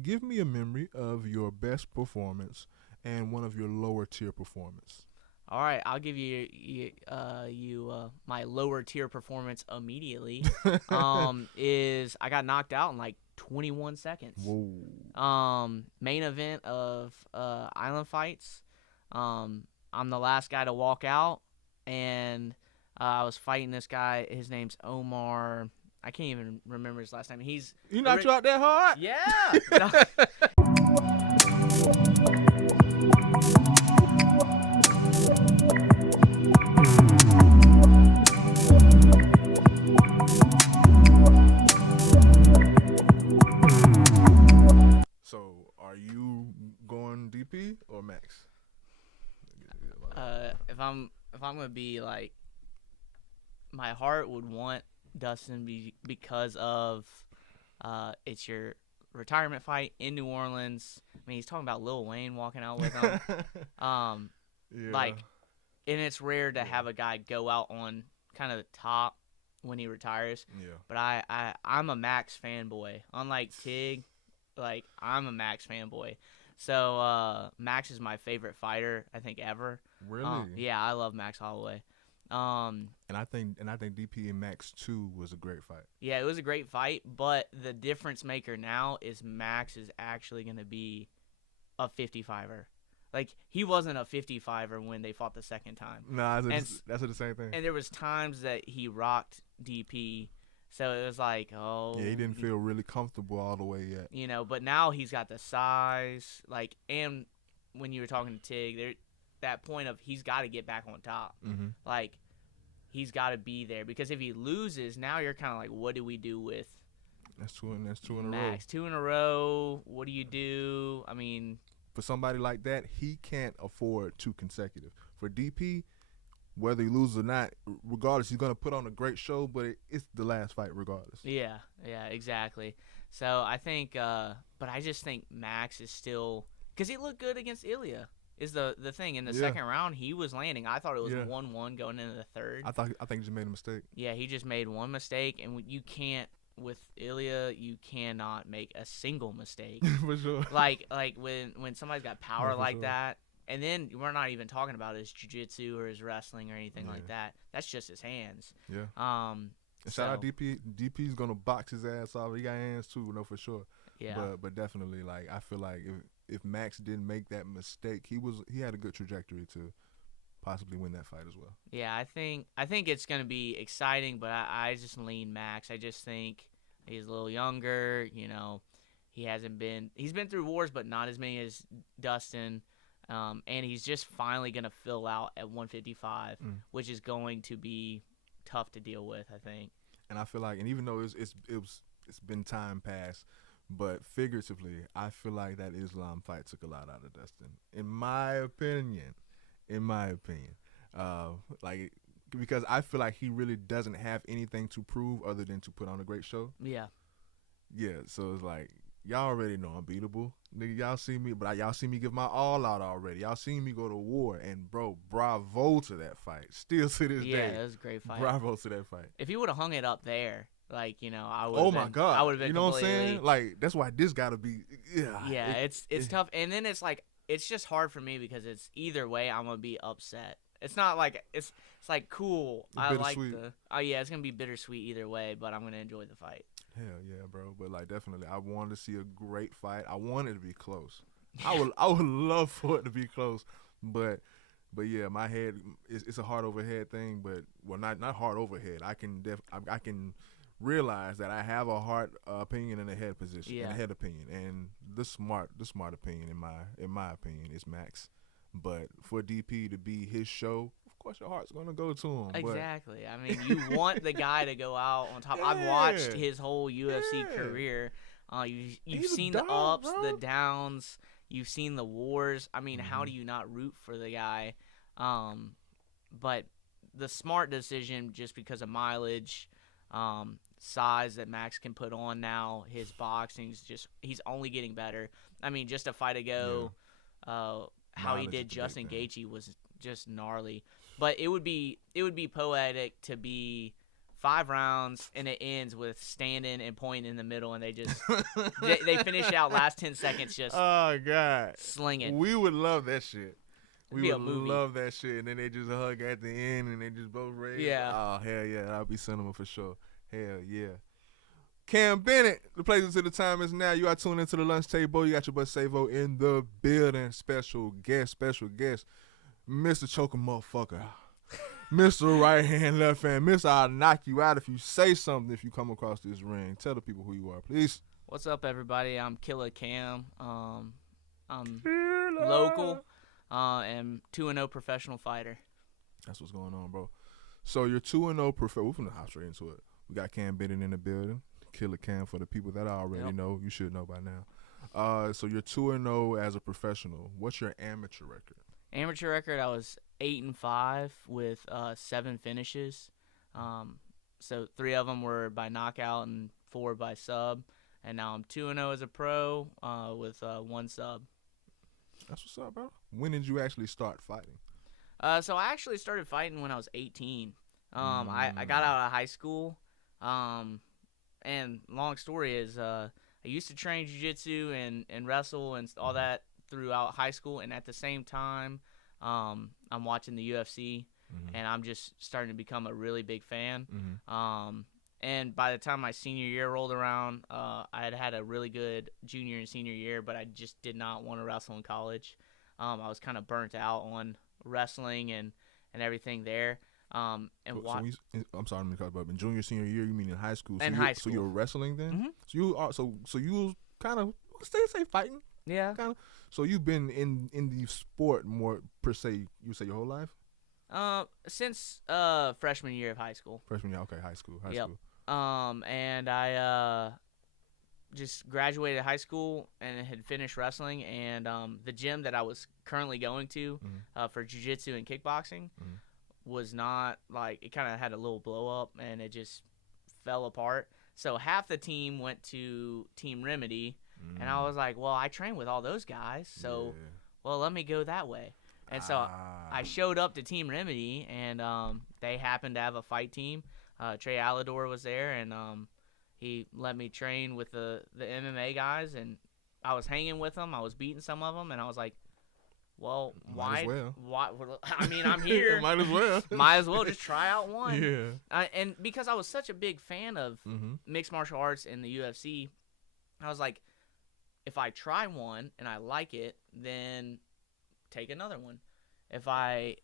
Give me a memory of your best performance and one of your lower tier performance. All right, I'll give my lower tier performance immediately. Is I got knocked out in like 21 seconds. Whoa. Main event of Island Fights. I'm the last guy to walk out, and I was fighting this guy. His name's Omar. I can't even remember his last name. You knocked you out that hard? Yeah. So, are you going DP or Max? If I'm gonna be like, my heart would want Dustin because of it's your retirement fight in New Orleans. I mean, he's talking about Lil Wayne walking out with him. um, Yeah. like, and it's rare to have a guy go out on kind of the top when he retires. Yeah. But I'm a Max fanboy. Unlike Tig, like, I'm a Max fanboy. So Max is my favorite fighter I think ever. Really? Yeah, I love Max Holloway. And I think DP and Max 2 was a great fight. Yeah, it was a great fight, but the difference maker now is Max is actually going to be a 55er. Like, he wasn't a 55er when they fought the second time. Nah, that's the same thing. And there was times that he rocked DP, so it was like, oh. Yeah, he didn't feel really comfortable all the way yet. You know, but now he's got the size, like, and when you were talking to Tig, there, that point of he's got to get back on top. Mm-hmm. Like, he's got to be there, because if he loses, now you're kind of like, what do we do with That's two in a row. Max? 2 in a row. What do you do? I mean, For somebody like that, he can't afford 2 consecutive. For DP, whether he loses or not, regardless, he's gonna put on a great show. But it's the last fight, regardless. yeah, exactly. So I think, but I just think Max is still, because he looked good against Ilya. Is the thing in the second round he was landing. I thought it was 1-1 going into the third. I think he just made a mistake. Yeah, he just made one mistake, and you can't, with Ilya, you cannot make a single mistake. For sure. Like when somebody's got power like sure. that, and then we're not even talking about his jiu-jitsu or his wrestling or anything like that. That's just his hands. Yeah. So, Shout out DP. DP's gonna box his ass off. He got hands too, for sure. Yeah. But definitely, like, I feel like if Max didn't make that mistake, he had a good trajectory to possibly win that fight as well. Yeah, I think it's gonna be exciting, but I just lean Max. I just think he's a little younger. You know, he's been through wars, but not as many as Dustin. And he's just finally gonna fill out at 155, which is going to be tough to deal with, I think. And I feel like, and even though it's been time past, but figuratively, I feel like that Islam fight took a lot out of Dustin, in my opinion. Like, because I feel like he really doesn't have anything to prove other than to put on a great show. Yeah. Yeah, so it's like, y'all already know I'm beatable. Nigga, y'all see me give my all out already. Y'all seen me go to war, and bro, bravo to that fight. Still to this day. Yeah, it was a great fight. Bravo to that fight. If he would have hung it up there, like, you know, I would. Oh my God. I would have been. You know what I'm saying? Like, that's why this gotta be. Yeah, it's tough, and then it's like, it's just hard for me because it's either way I'm gonna be upset. It's not like it's like cool. I like it's gonna be bittersweet either way, but I'm gonna enjoy the fight. Hell yeah, bro. But like, definitely, I wanted to see a great fight. I want it to be close. I would love for it to be close, but yeah, my head it's a heart over head thing. But not heart over head. I can realize that I have a heart opinion and a head position, and a head opinion, and the smart opinion in my opinion is Max. But for DP to be his show, of course your heart's gonna go to him. Exactly. I mean, you want the guy to go out on top. Yeah. I've watched his whole UFC career. You've seen the ups, the downs. You've seen the wars. I mean, how do you not root for the guy? But the smart decision, just because of mileage, size that Max can put on now, his boxing's he's only getting better. I mean, just a fight ago, how he did Justin Gaethje was just gnarly. But it would be poetic to be 5 rounds, and it ends with standing and pointing in the middle, and they just they finish out last 10 seconds just oh God, slinging. We would love that shit. We be a would movie. love that shit, and then they just hug at the end, and they just both raise. Yeah. Oh hell yeah, that'll be cinema for sure. Hell yeah. Cam Bennett, the place until the time is now. You are tuned into the lunch table. You got your boy Savo in the building. Special guest, Mr. Choker Motherfucker. Mr. Right Hand, Left Hand. Mr. I'll knock you out if you say something if you come across this ring. Tell the people who you are, please. What's up, everybody? I'm Killa Cam. I'm local and 2-0 professional fighter. That's what's going on, bro. So you're 2-0 professional. We're going to hop straight into it. We got Cam Bennett in the building. Killa Cam for the people that I already know. You should know by now. So you're 2-0 as a professional. What's your amateur record? Amateur record, I was 8-5 with 7 finishes. So 3 of them were by knockout and 4 by sub. And now I'm 2-0 as a pro with 1 sub. That's what's up, bro. When did you actually start fighting? So I actually started fighting when I was 18. I got out of high school. And long story is I used to train jiu-jitsu and wrestle and all that throughout high school, and at the same time I'm watching the UFC, and I'm just starting to become a really big fan. And by the time my senior year rolled around, I had a really good junior and senior year, but I just did not want to wrestle in college. I was kind of burnt out on wrestling and everything there. I'm sorry, I'm about in junior, senior year. You mean in high school? In high school. So you were wrestling then? So you are so you was kind of say fighting. Yeah. Kind of. So you've been in the sport more per se. You say your whole life? Since freshman year of high school. Freshman year, okay, high school. Yep. And I just graduated high school and had finished wrestling, and the gym that I was currently going to for jiu-jitsu and kickboxing was not, like, it kind of had a little blow up, and it just fell apart. So half the team went to Team Remedy, and I was like, well, I train with all those guys, so well, let me go that way. And so I showed up to Team Remedy, and they happened to have a fight team. Trey Alador was there, and he let me train with the MMA guys, and I was hanging with them. I was beating some of them, and I was like, well, why? I mean, I'm here. Might as well. Might as well just try out one. Yeah. And because I was such a big fan of mixed martial arts and the UFC, I was like, if I try one and I like it, then take another one. If I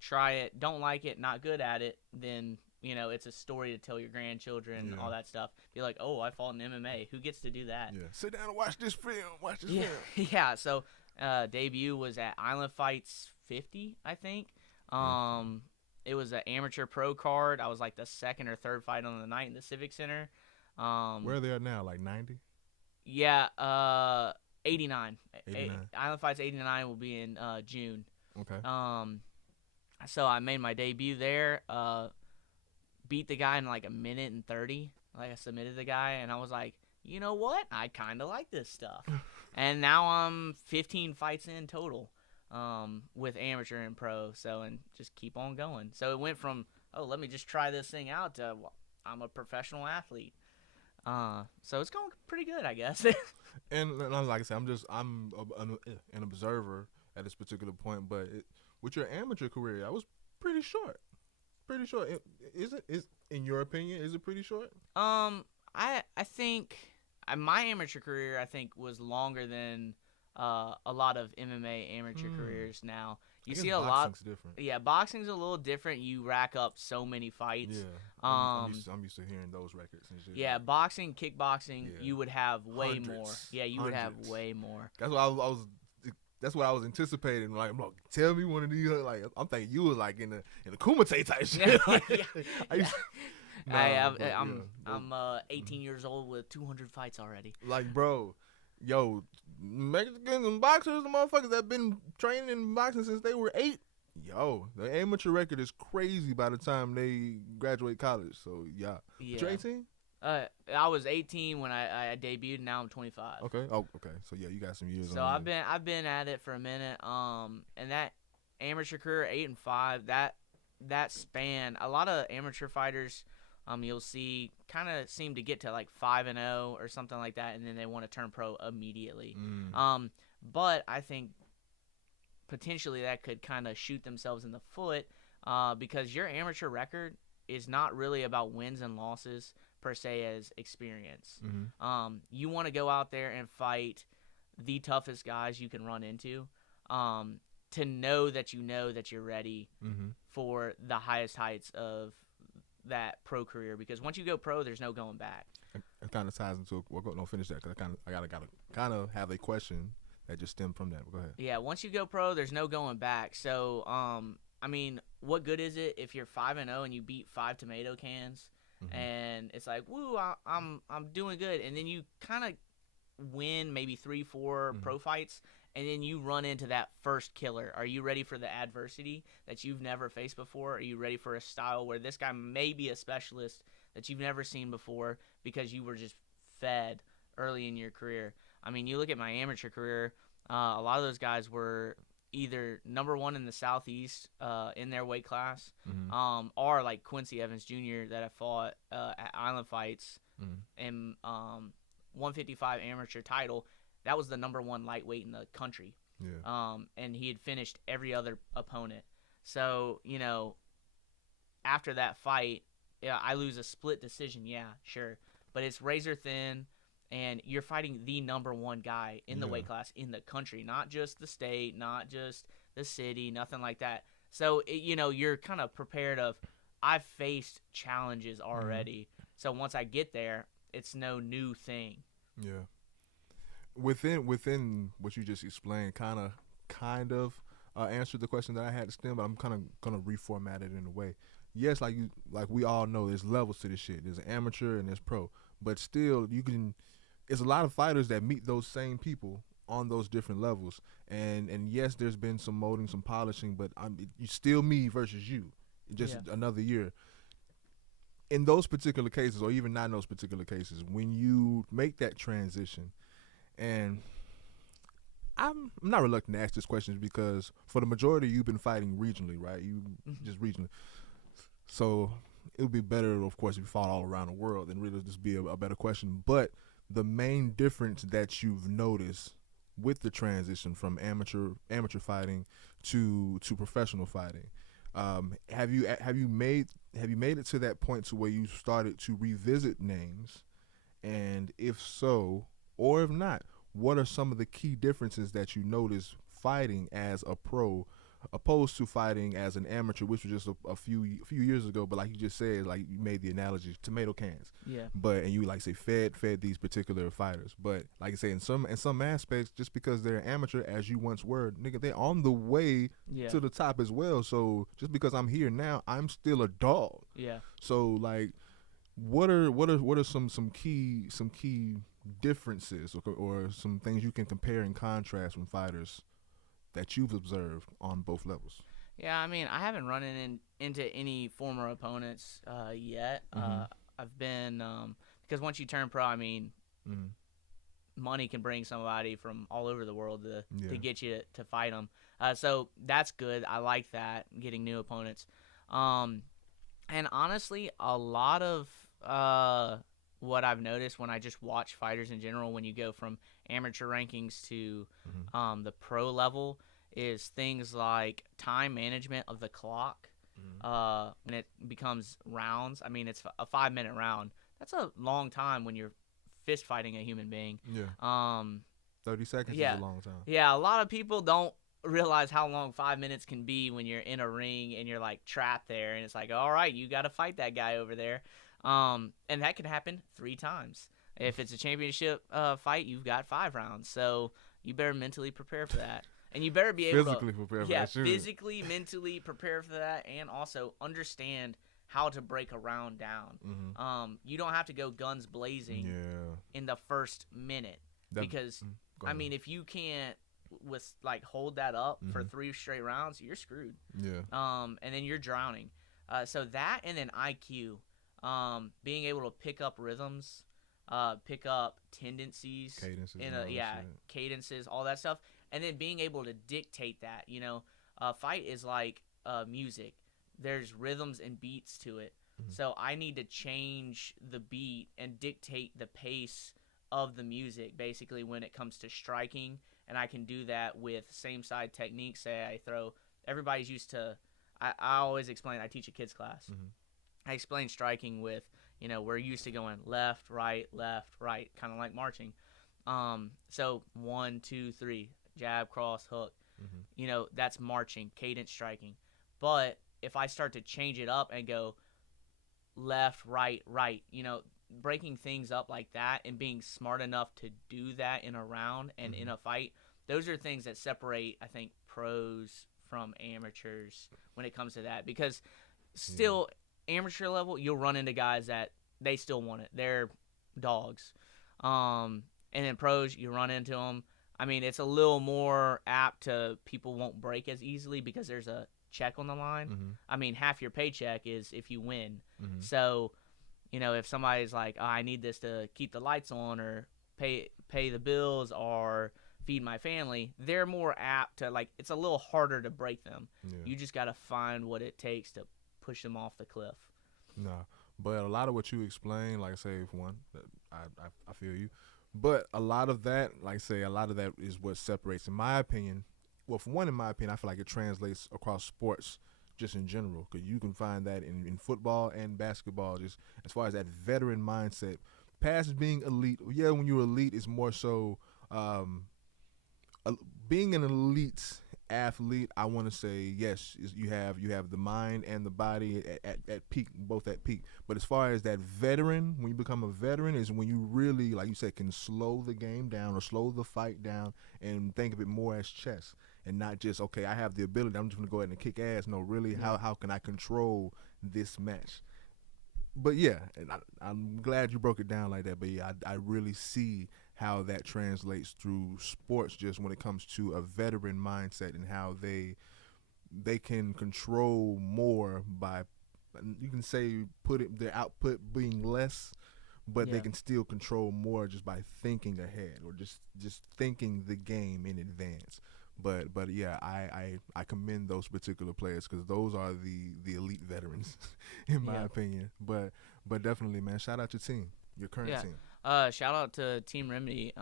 try it, don't like it, not good at it, then, you know, it's a story to tell your grandchildren and all that stuff. Be like, oh, I fought in MMA. Who gets to do that? Yeah. Sit down and watch this film. Yeah. So debut was at Island Fights 50, I think. It was an amateur pro card. I was like the second or third fight on the night in the Civic Center. Where are they at now? Like 90? Yeah, 89. Island Fights 89 will be in June. Okay. So I made my debut there. Beat the guy in like a minute and 30. Like, I submitted the guy, and I was like, you know what? I kind of like this stuff. And now I'm 15 fights in total with amateur and pro. So, and just keep on going. So it went from, oh, let me just try this thing out to, well, I'm a professional athlete. So it's going pretty good, I guess. And like I said, I'm an observer at this particular point, but with your amateur career, I was pretty short. Is in your opinion, is it pretty short? I think my amateur career, I think, was longer than a lot of MMA amateur careers now. You see a lot. Boxing's different. Yeah, boxing's a little different. You rack up so many fights. Yeah. I'm used to hearing those records and shit. Yeah, boxing, kickboxing, you would have way Hundreds. more. Yeah, you would have way more. That's what That's what I was anticipating. Like, look, tell me one of these. Like, I'm thinking you was like in the Kumite type shit. I'm 18 years old with 200 fights already. Like, bro, yo, Mexicans and boxers, the motherfuckers that been training in boxing since they were 8. Yo, the amateur record is crazy by the time they graduate college. So yeah. You're 18? I was 18 when I debuted. And now I'm 25. Okay. Oh, okay. So yeah, you got some years. So I've been at it for a minute. And that amateur career 8-5, that span, a lot of amateur fighters, you'll see kind of seem to get to like 5-0 or something like that, and then they want to turn pro immediately. But I think potentially that could kind of shoot themselves in the foot because your amateur record is not really about wins and losses per se as experience. You want to go out there and fight the toughest guys you can run into to know that you're ready for the highest heights of that pro career, because once you go pro, there's no going back. It kind of ties into – well, no, finish that because I gotta kind of have a question that just stemmed from that. But go ahead. Yeah, once you go pro, there's no going back. So, I mean, what good is it if you're 5-0 and you beat 5 tomato cans and it's like, woo, I'm doing good, and then you kind of win maybe 3-4 pro fights, and then you run into that first killer. Are you ready for the adversity that you've never faced before? Are you ready for a style where this guy may be a specialist that you've never seen before because you were just fed early in your career? I mean, you look at my amateur career, a lot of those guys were either number one in the Southeast in their weight class or like Quincy Evans Jr. that I fought at Island Fights and 155 amateur title. That was the number one lightweight in the country. And he had finished every other opponent. So, you know, after that fight, yeah, I lose a split decision. Yeah, sure. But it's razor thin, and you're fighting the number one guy in the weight class in the country, not just the state, not just the city, nothing like that. So, you know, you're kind of prepared of, I've faced challenges already. So once I get there, it's no new thing. Yeah. Within what you just explained, kind of answered the question that I had to stem, but I'm kind of gonna reformat it in a way. Yes, like we all know, there's levels to this shit. There's amateur and there's pro, but still, there's a lot of fighters that meet those same people on those different levels. And yes, there's been some molding, some polishing, but you still me versus you, just another year. In those particular cases, or even not in those particular cases, when you make that transition. And I'm not reluctant to ask this question because for the majority, you've been fighting regionally, right? You just regionally. So it would be better, of course, if you fought all around the world and really just be a better question. But the main difference that you've noticed with the transition from amateur fighting to professional fighting, have you made it to that point to where you started to revisit names, and if so, or if not, what are some of the key differences that you notice fighting as a pro opposed to fighting as an amateur, which was just a few years ago? But like you just said, like you made the analogy, tomato cans. Yeah. But and you like say fed these particular fighters. But like I say, in some aspects, just because they're amateur as you once were, nigga, they're on the way to the top as well. So just because I'm here now, I'm still a dog. Yeah. So like, what are some key differences or some things you can compare and contrast from fighters that you've observed on both levels? Yeah, I mean, I haven't run into any former opponents yet. I've been because once you turn pro, I mean, money can bring somebody from all over the world to get you to fight them. So that's good. I like that, getting new opponents. And honestly, a lot of what I've noticed when I just watch fighters in general, when you go from amateur rankings to the pro level, is things like time management of the clock. When it becomes rounds, I mean, it's a 5-minute round. That's a long time when you're fist fighting a human being. 30 seconds is a long time. Yeah, a lot of people don't realize how long 5 minutes can be when you're in a ring and you're like trapped there, and it's like, all right, you got to fight that guy over there. And that can happen 3 times. If it's a championship fight, you've got 5 rounds. So you better mentally prepare for that. And you better be able physically prepare for that. Physically, mentally prepare for that, and also understand how to break a round down. You don't have to go guns blazing in the first minute because, I mean, if you can't hold that up for 3 straight rounds, you're screwed. And then you're drowning. So that, and then IQ. Being able to pick up rhythms, pick up tendencies, cadences, all that stuff, and then being able to dictate that. You know, fight is like music. there's rhythms and beats to it. So I need to change the beat and dictate the pace of the music, basically, when it comes to striking. And I can do that with same side techniques. Say I throw, everybody's used to, I always explain, I teach a kids class. I explain striking with, we're used to going left, right, kind of like marching. So 1, 2, 3, jab, cross, hook. That's marching, cadence striking. But if I start to change it up and go left, right, breaking things up like that and being smart enough to do that in a round and in a fight, those are things that separate, I think, pros from amateurs when it comes to that. Because still, amateur level, you'll run into guys that they still want it. They're dogs. And then pros, you run into them. I mean, it's a little more apt to people won't break as easily because there's a check on the line. I mean, half your paycheck is if you win. So, if somebody's like, oh, I need this to keep the lights on or pay the bills or feed my family, they're more apt to, like, it's a little harder to break them. You just got to find what it takes to push them off the cliff. Nah, but a lot of what you explain, like I say, for one, I feel you. But a lot of that, like I say, a lot of that is what separates, in my opinion. Well, for one, in my opinion, I feel like it translates across sports just in general, because you can find that in football and basketball, just as far as that veteran mindset. Past being elite, when you're elite, it's more so being an elite athlete. I want to say yes, you have the mind and the body at peak, both at peak. But as far as that veteran, when you become a veteran, is when you really, like you said, can slow the game down or slow the fight down and think of it more as chess and not just, okay, I have the ability, I'm just going to go ahead and kick ass. No, really, how can I control this match? But yeah, and I'm glad you broke it down like that. But yeah, I really see how that translates through sports, just when it comes to a veteran mindset and how they can control more by, you can say, their output being less, but they can still control more just by thinking ahead or just thinking the game in advance. But yeah, I commend those particular players, because those are the elite veterans, in my opinion. But definitely, man, shout out your team, your current team. Shout out to Team Remedy.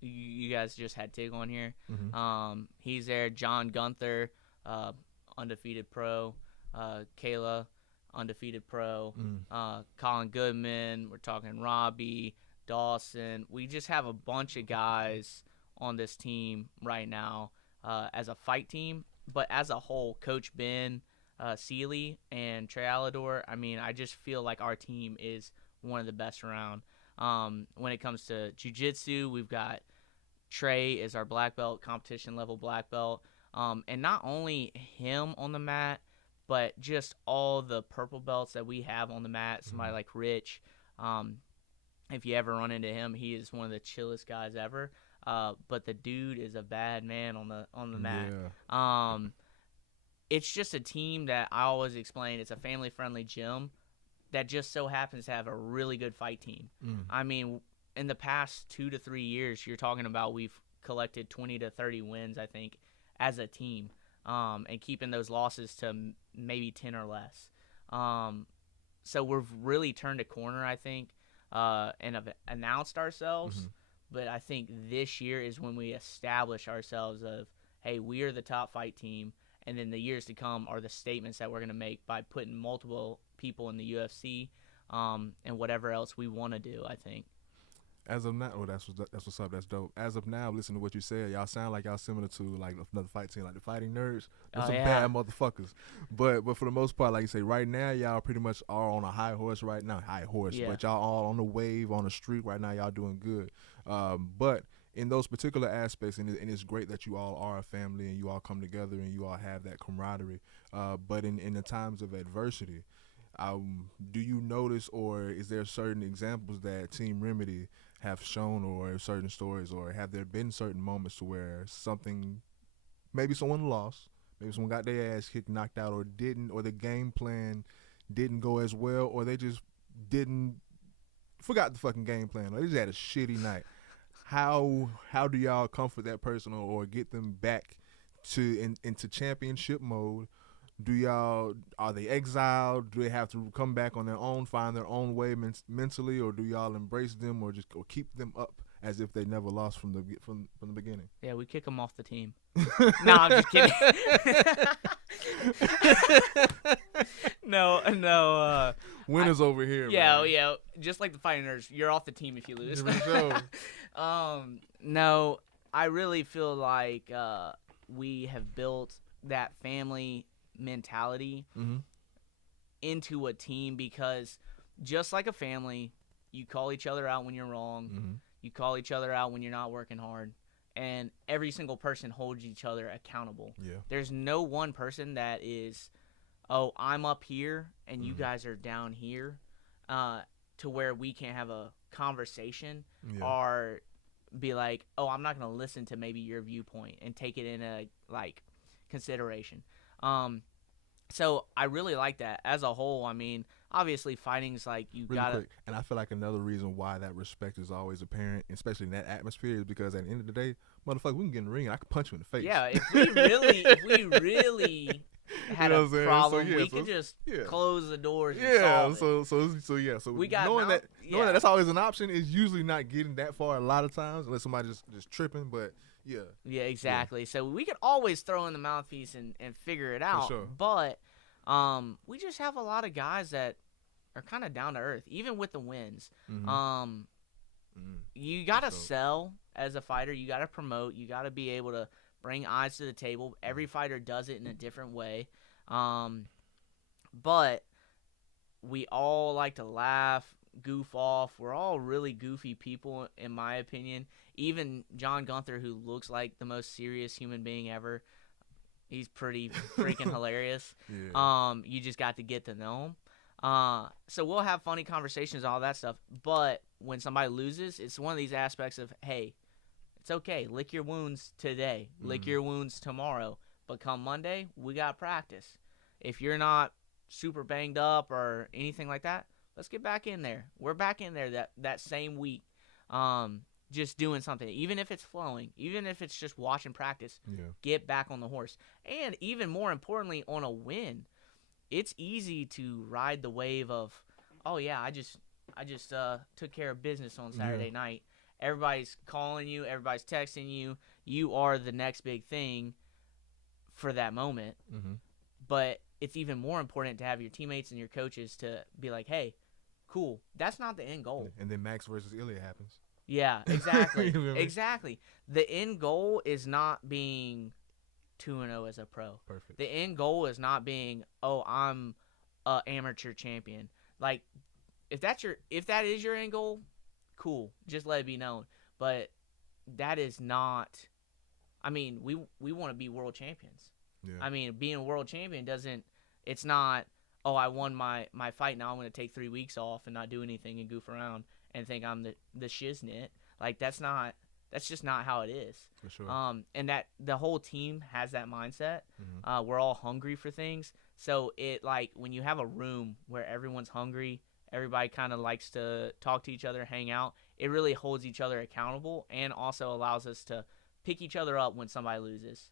You guys just had Tig on here. He's there. John Gunther, undefeated pro. Killa, undefeated pro. Colin Goodman. We're talking Robbie, Dawson. We just have a bunch of guys on this team right now as a fight team. But as a whole, Coach Ben, Seeley, and Trey Alador, I mean, I just feel like our team is one of the best around. When it comes to jiu-jitsu, we've got Trey is our black belt, competition level black belt. And not only him on the mat, but just all the purple belts that we have on the mat. Somebody like Rich, if you ever run into him, he is one of the chillest guys ever. But the dude is a bad man on the mat. Yeah. It's just a team that I always explain. It's a family-friendly gym that just so happens to have a really good fight team. I mean, in the past 2 to 3 years, you're talking about we've collected 20 to 30 wins, I think, as a team, and keeping those losses to maybe 10 or less. So we've really turned a corner, I think, and have announced ourselves. But I think this year is when we establish ourselves of, hey, we are the top fight team. And then the years to come are the statements that we're going to make by putting multiple people in the UFC, and whatever else we want to do, I think. As of now, that's what's up. That's dope. As of now, listen to what you said. Y'all sound like y'all similar to like another fight team, like the Fighting Nerds. Those some bad motherfuckers. But for the most part, like you say, right now y'all pretty much are on a high horse right now. But y'all all on the wave, on the street right now. Y'all doing good. But in those particular aspects, and it's great that you all are a family and you all come together and you all have that camaraderie. But in the times of adversity, do you notice, or is there certain examples that Team Remedy have shown, or certain stories, or have there been certain moments to where maybe someone lost, maybe someone got their ass kicked, knocked out, or didn't, or the game plan didn't go as well, or they just forgot the fucking game plan, or they just had a shitty night? How do y'all comfort that person or get them back into championship mode Are they exiled? Do they have to come back on their own, find their own way mentally, or do y'all embrace them or keep them up as if they never lost from the beginning? Yeah, we kick them off the team. No, I'm just kidding. No. Winners over here. Yeah, man. yeah. Just like the Fighting Nerds, you're off the team if you lose. For sure. No, I really feel like we have built that family mentality into a team, because just like a family, you call each other out when you're wrong. You call each other out when you're not working hard, and every single person holds each other accountable. Yeah. There's no one person that is, oh, I'm up here and you guys are down here, to where we can't have a conversation or be like, oh, I'm not going to listen to maybe your viewpoint and take it in a consideration. So I really like that as a whole. I mean, obviously fighting's like you really gotta. Quick. And I feel like another reason why that respect is always apparent, especially in that atmosphere, is because at the end of the day, motherfucker, we can get in the ring and I can punch you in the face. Yeah, if we really had a problem, we could just close the doors. And solve it. So we got knowing that that's always an option is usually not getting that far a lot of times unless somebody just tripping. But yeah, exactly. Yeah. So we could always throw in the mouthpiece and figure it out. For sure. But we just have a lot of guys that are kind of down to earth, even with the wins. You gotta sell as a fighter. You gotta promote. You gotta be able to bring eyes to the table. Every fighter does it in a different way. But we all like to laugh, goof off. We're all really goofy people, in my opinion. Even John Gunther, who looks like the most serious human being ever, he's pretty freaking hilarious. Yeah. You just got to get to know him. So we'll have funny conversations, all that stuff. But when somebody loses, it's one of these aspects of, hey, it's okay. Lick your wounds today. Lick your wounds tomorrow. But come Monday, we got practice. If you're not super banged up or anything like that, let's get back in there. We're back in there that same week, just doing something. Even if it's flowing, even if it's just watching practice, get back on the horse. And even more importantly, on a win, it's easy to ride the wave of, oh, yeah, I just took care of business on Saturday night. Everybody's calling you. Everybody's texting you. You are the next big thing for that moment. But it's even more important to have your teammates and your coaches to be like, hey, cool. That's not the end goal. And then Max versus Ilya happens. Yeah, exactly. Exactly. The end goal is not being 2-0 as a pro. Perfect. The end goal is not being, oh, I'm a amateur champion. Like, if that is your end goal, cool. Just let it be known. But that is not. I mean, we want to be world champions. Yeah. I mean, being a world champion it's not, oh, I won my fight, now I'm going to take 3 weeks off and not do anything and goof around and think I'm the shiznit. Like, that's just not how it is. For sure. And that the whole team has that mindset. We're all hungry for things. So it, like, when you have a room where everyone's hungry, everybody kind of likes to talk to each other, hang out, it really holds each other accountable and also allows us to pick each other up when somebody loses.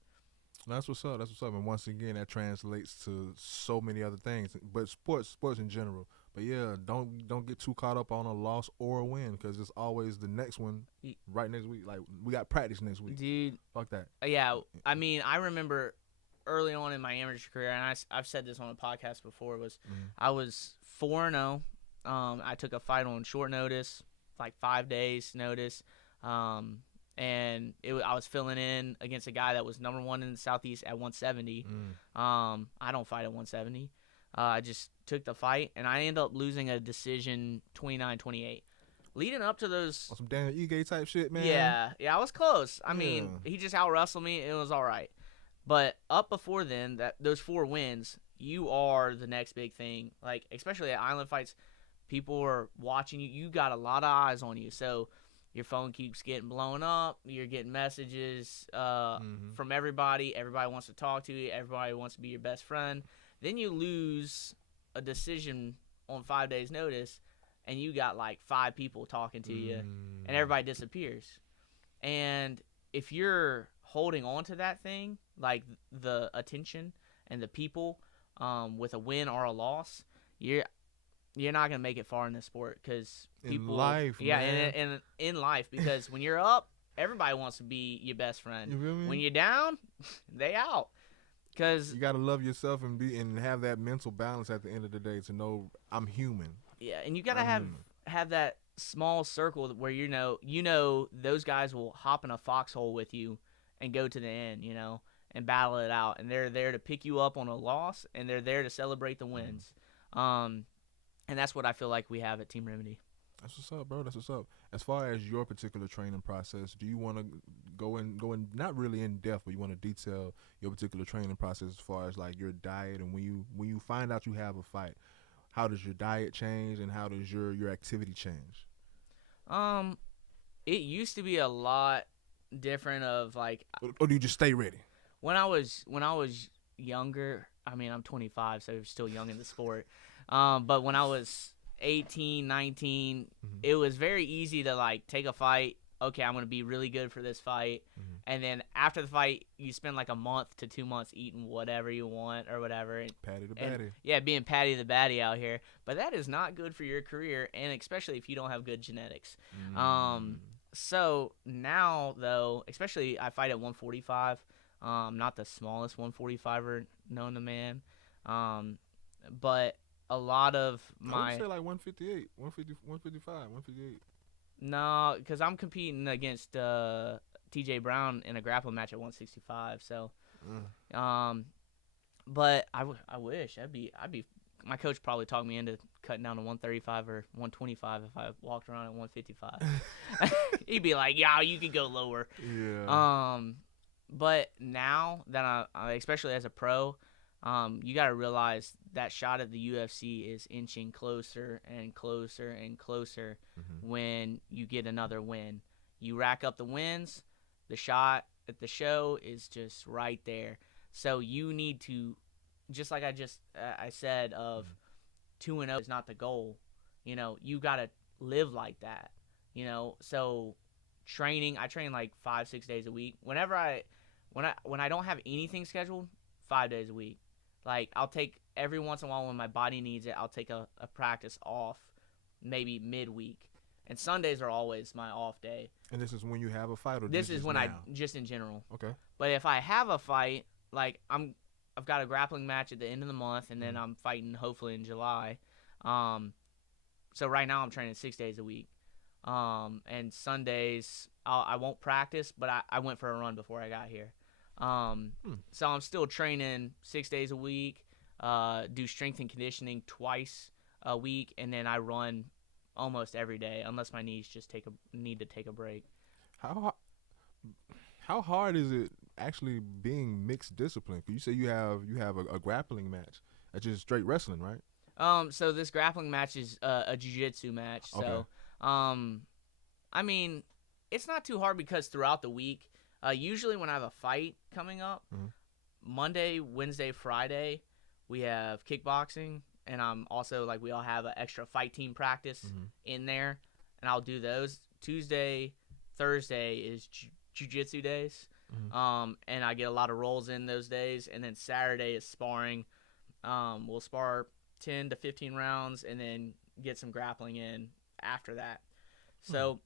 That's what's up. And once again, that translates to so many other things, but sports in general. But yeah, don't get too caught up on a loss or a win, because it's always the next one right next week. Like, we got practice next week. Dude. Fuck that. Yeah, I mean, I remember early on in my amateur career, and I've said this on a podcast before, I was 4-0. I took a fight on short notice, like 5 days notice. And I was filling in against a guy that was number 1 in the Southeast at 170. I don't fight at 170. I just took the fight, and I ended up losing a decision 29-28. Leading up to those... some Daniel Ige type shit, man. Yeah, I was close. I mean, he just out-wrestled me. It was all right. But up before then, those 4 wins, you are the next big thing. Like, especially at Island Fights, people are watching you. You got a lot of eyes on you. So... your phone keeps getting blown up. You're getting messages from everybody. Everybody wants to talk to you. Everybody wants to be your best friend. Then you lose a decision on 5 days' notice, and you got like 5 people talking to you, and everybody disappears. And if you're holding on to that thing, like the attention and the people, with a win or a loss, you're not gonna make it far in this sport because people, in life, yeah, man. and in life, because when you're up, everybody wants to be your best friend. You feel me? When you're down, they out. Cause you gotta love yourself and have that mental balance at the end of the day to know I'm human. Yeah, and you gotta have that small circle where you know those guys will hop in a foxhole with you and go to the end, and battle it out, and they're there to pick you up on a loss, and they're there to celebrate the wins. And that's what I feel like we have at Team Remedy. That's what's up, bro. That's what's up. As far as your particular training process, do you want to go in not really in depth, but you want to detail your particular training process as far as like your diet, and when you find out you have a fight, how does your diet change and how does your activity change? It used to be a lot different of like. Or do you just stay ready? When I was younger, I mean I'm 25, so I'm still young in the sport. But when I was 18, 19, it was very easy to like take a fight. Okay, I'm going to be really good for this fight. And then after the fight, you spend like a month to 2 months eating whatever you want or whatever. Patty the batty. Yeah, being Patty the Batty out here. But that is not good for your career, and especially if you don't have good genetics. So now, though, especially I fight at 145. Not the smallest 145er known to man. But a lot of my... I would say like 158, 150, 155, 158. No, because I'm competing against TJ Brown in a grappling match at 165. So, but I wish I'd be. My coach probably talked me into cutting down to 135 or 125 if I walked around at 155. He'd be like, "Yeah, you could go lower." Yeah. But now that I especially as a pro, you got to realize that shot at the UFC is inching closer and closer and closer when you get another win. You rack up the wins, the shot at the show is just right there. So you need to, just like I said, of 2-0 is not the goal. You got to live like that. So training, I train like 5-6 days a week. When I don't have anything scheduled, 5 days a week. Like, I'll take every once in a while when my body needs it, I'll take a practice off, maybe midweek. And Sundays are always my off day. And this is when you have a fight, or this is when now? just in general. Okay. But if I have a fight, like I've got a grappling match at the end of the month, and then I'm fighting hopefully in July. So right now I'm training 6 days a week. And Sundays I won't practice, but I went for a run before I got here. So I'm still training 6 days a week, do strength and conditioning twice a week, and then I run almost every day unless my knees just need to take a break. How hard is it actually being mixed discipline? 'Cause you say you have a grappling match. That's just straight wrestling, right? So this grappling match is a jiu-jitsu match. Okay. So, I mean, it's not too hard because throughout the week, usually when I have a fight coming up, Monday, Wednesday, Friday, we have kickboxing, and I'm also like we all have an extra fight team practice in there, and I'll do those. Tuesday, Thursday is jiu-jitsu days, and I get a lot of rolls in those days, and then Saturday is sparring. We'll spar 10 to 15 rounds, and then get some grappling in after that. So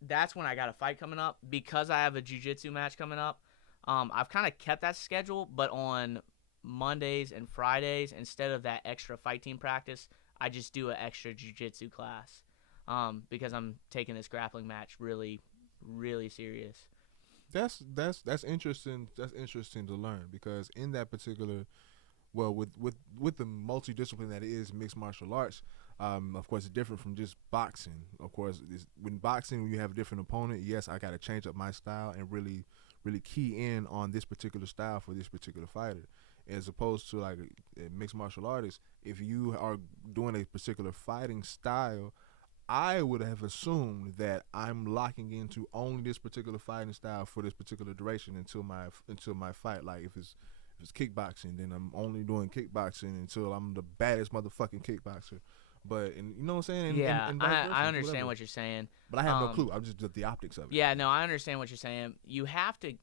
that's when I got a fight coming up. Because I have a jiu-jitsu match coming up, I've kind of kept that schedule, but on Mondays and Fridays, instead of that extra fight team practice, I just do an extra jiu-jitsu class because I'm taking this grappling match really, really serious. That's interesting. That's interesting to learn, because in that particular, well, with the multidiscipline that is mixed martial arts, of course, it's different from just boxing. Of course, when boxing, when you have a different opponent, yes, I got to change up my style and really, really key in on this particular style for this particular fighter. As opposed to like a mixed martial artist, if you are doing a particular fighting style, I would have assumed that I'm locking into only this particular fighting style for this particular duration until my fight. Like if it's kickboxing, then I'm only doing kickboxing until I'm the baddest motherfucking kickboxer. But you know what I'm saying? And I understand what you're saying. But I have no clue. I'm just the optics of it. Yeah, no, I understand what you're saying. You have to,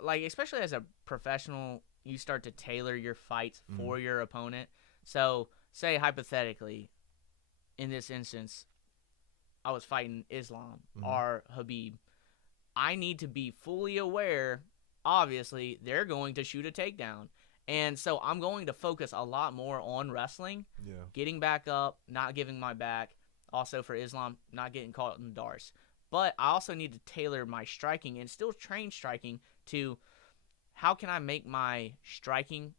like, especially as a professional you start to tailor your fights for your opponent. So, say hypothetically, in this instance, I was fighting Islam or Habib. I need to be fully aware, obviously, they're going to shoot a takedown. And so I'm going to focus a lot more on wrestling, getting back up, not giving my back. Also for Islam, not getting caught in the darts. But I also need to tailor my striking and still train striking to how can I make my striking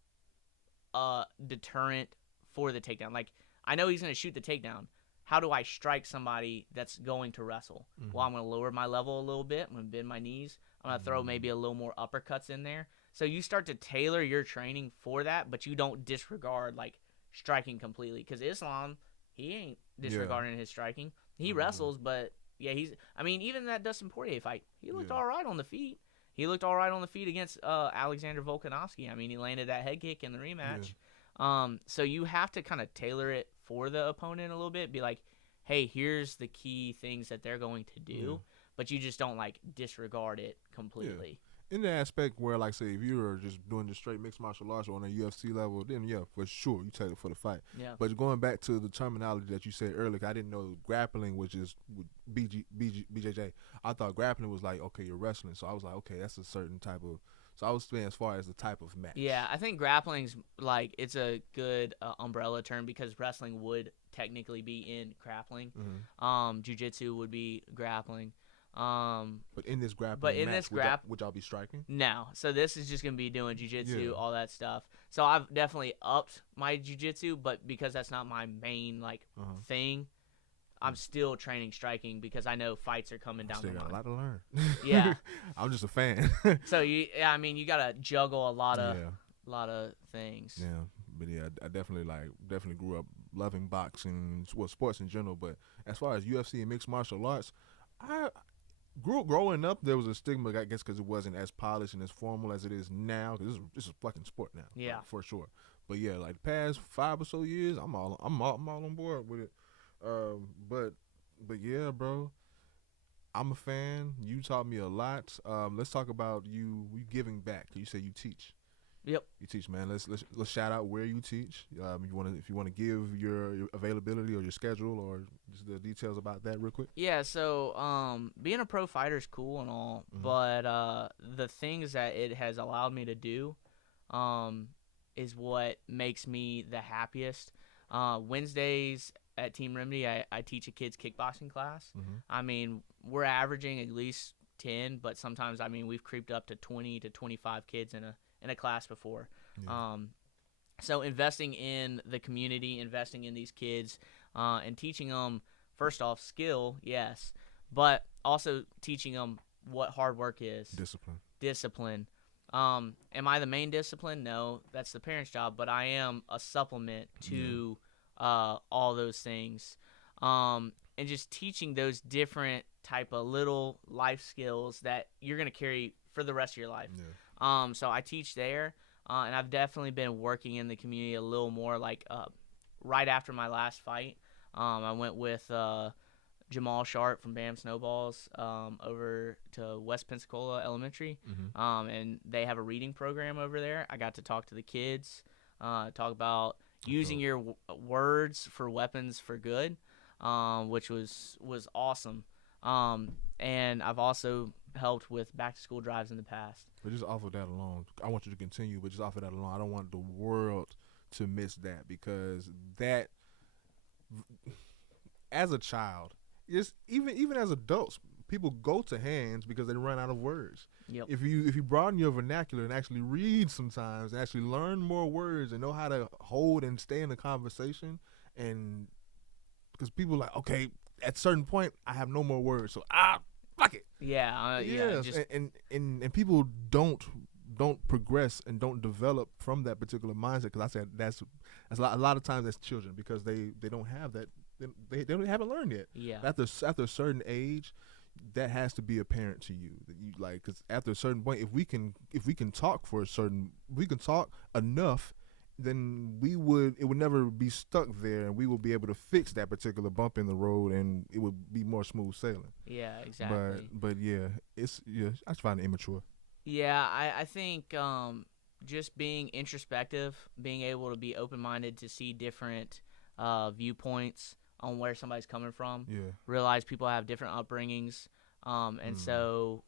deterrent for the takedown. Like, I know he's going to shoot the takedown. How do I strike somebody that's going to wrestle? Well, I'm going to lower my level a little bit. I'm going to bend my knees. I'm going to throw maybe a little more uppercuts in there. So you start to tailor your training for that, but you don't disregard, like, striking completely. Because Islam, he ain't disregarding his striking. He wrestles, but, yeah, even that Dustin Poirier fight, he looked all right on the feet. He looked all right on the feet against Alexander Volkanovski. I mean, he landed that head kick in the rematch. So you have to kind of tailor it for the opponent a little bit. Be like, hey, here's the key things that they're going to do, but you just don't, like, disregard it completely. In the aspect where, like, say, if you're just doing the straight mixed martial arts or on a UFC level, then, for sure, you tailor for the fight. Yeah. But going back to the terminology that you said earlier, I didn't know grappling was just BJJ. I thought grappling was like, okay, you're wrestling. So I was like, okay, that's a certain type of – so I was saying as far as the type of match. Yeah, I think grappling's, like, it's a good umbrella term because wrestling would technically be in grappling. Jiu-jitsu would be grappling. But in this grappling would y'all be striking? No. So this is just going to be doing jiu-jitsu, all that stuff. So I've definitely upped my jiu-jitsu, but because that's not my main, like, thing, I'm still training striking because I know fights are coming down the line. Still got a lot to learn. Yeah. I'm just a fan. So, you got to juggle a lot of things. Yeah. But, yeah, I definitely grew up loving boxing, sports in general. But as far as UFC and mixed martial arts, growing up, there was a stigma, I guess, because it wasn't as polished and as formal as it is now. Because this is fucking sport now, like, for sure. But yeah, like the past 5 or so years, I'm all on board with it. But yeah, bro, I'm a fan. You taught me a lot. Let's talk about you giving back. You say you teach. Yep. You teach, man. Let's shout out where you teach. If you want to give your availability or your schedule or just the details about that real quick. Yeah. So being a pro fighter is cool and all, but the things that it has allowed me to do, is what makes me the happiest. Wednesdays at Team Remedy, I teach a kids kickboxing class. I mean, we're averaging at least 10, but sometimes we've creeped up to 20 to 25 kids in a class before. So investing in the community, investing in these kids, and teaching them, first off, skill, yes, but also teaching them what hard work is. Discipline. Am I the main discipline? No, that's the parent's job, but I am a supplement to all those things. And just teaching those different type of little life skills that you're going to carry for the rest of your life. So I teach there, and I've definitely been working in the community a little more. Like right after my last fight, I went with Jamal Sharp from Bam Snowballs over to West Pensacola Elementary, and they have a reading program over there. I got to talk to the kids, talk about using your words for weapons for good, which was awesome. And I've also helped with back-to-school drives in the past. But just off of that alone, I want you to continue, but just off of that alone, I don't want the world to miss that, because that, as a child, even as adults, people go to hands because they run out of words. Yep. If you broaden your vernacular and actually read sometimes and actually learn more words and know how to hold and stay in a conversation, and because people are like, okay, at a certain point, I have no more words, so fuck it. And people don't progress and don't develop from that particular mindset, because I said that's a lot of times that's children, because they don't have that, they haven't learned yet. Yeah. After a certain age, that has to be apparent to you, that you like, because after a certain point, if we can talk enough, then it would never be stuck there, and we will be able to fix that particular bump in the road, and it would be more smooth sailing. Yeah, exactly. But yeah, I just find it immature. Yeah, I think just being introspective, being able to be open-minded to see different viewpoints on where somebody's coming from. Yeah. Realize people have different upbringings, and so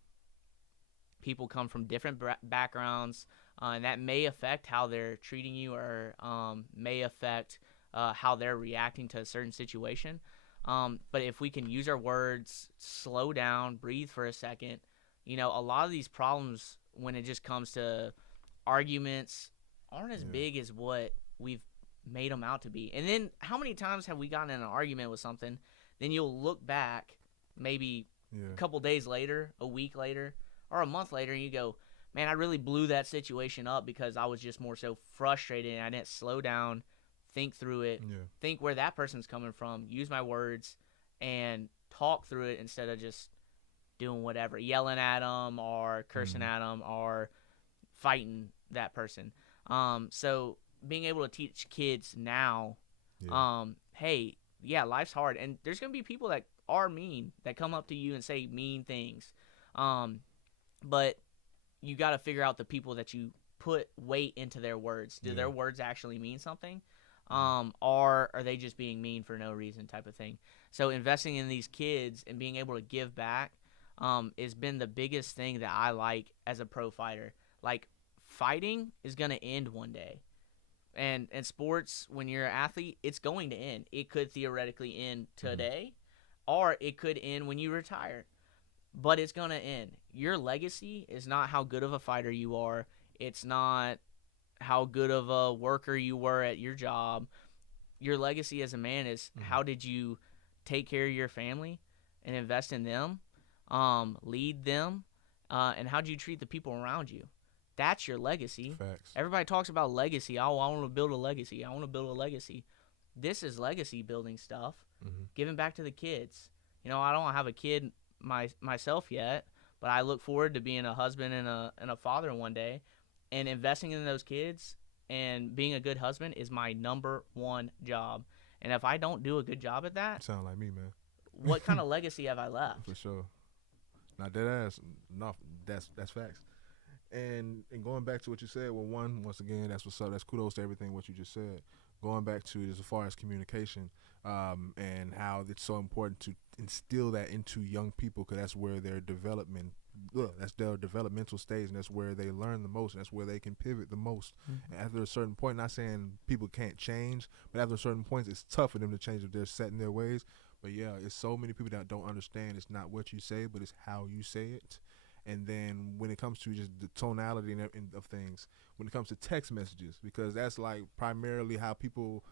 people come from different backgrounds, and that may affect how they're treating you, or may affect how they're reacting to a certain situation. But if we can use our words, slow down, breathe for a second, a lot of these problems, when it just comes to arguments, aren't as big as what we've made them out to be. And then how many times have we gotten in an argument with something, then you'll look back maybe a couple days later, a week later, or a month later, and you go, man, I really blew that situation up because I was just more so frustrated and I didn't slow down, think through it, think where that person's coming from, use my words, and talk through it instead of just doing whatever, yelling at them or cursing at them or fighting that person. So being able to teach kids now, hey, life's hard, and there's going to be people that are mean, that come up to you and say mean things. But you got to figure out the people that you put weight into their words. Do their words actually mean something? Or are they just being mean for no reason, type of thing? So investing in these kids and being able to give back has been the biggest thing that I like as a pro fighter. Like, fighting is going to end one day. And sports, when you're an athlete, it's going to end. It could theoretically end today, or it could end when you retire. But it's going to end. Your legacy is not how good of a fighter you are. It's not how good of a worker you were at your job. Your legacy as a man is how did you take care of your family and invest in them, lead them, and how did you treat the people around you? That's your legacy. Facts. Everybody talks about legacy. Oh, I want to build a legacy. I want to build a legacy. This is legacy building stuff. Giving back to the kids. I don't have a kid myself yet, but I look forward to being a husband and a father one day, and investing in those kids and being a good husband is my number one job. And if I don't do a good job at that, sound like me, man. What kind of legacy have I left? For sure. Not dead ass. No, that's facts. And going back to what you said, well, once again, that's what's up. That's kudos to everything what you just said. Going back to it as far as communication, and how it's so important to instill that into young people, because that's where their that's their developmental stage, and that's where they learn the most, and that's where they can pivot the most. And after a certain point, not saying people can't change, but after a certain point, it's tough for them to change if they're set in their ways. But it's so many people that don't understand. It's not what you say, but it's how you say it. And then when it comes to just the tonality of things, when it comes to text messages, because that's like primarily how people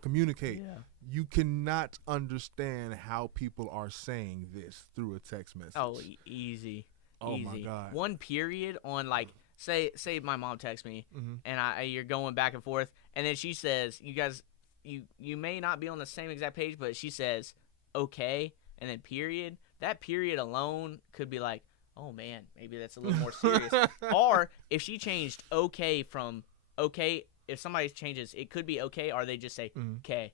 communicate. You cannot understand how people are saying this through a text message. Oh, easy. Oh, easy. My God. One period on, like, say my mom texts me, and you're going back and forth, and then she says, you may not be on the same exact page, but she says, okay, and then period. That period alone could be like, oh, man, maybe that's a little more serious. Or if she changed okay from okay, if somebody changes, it could be okay, or they just say okay.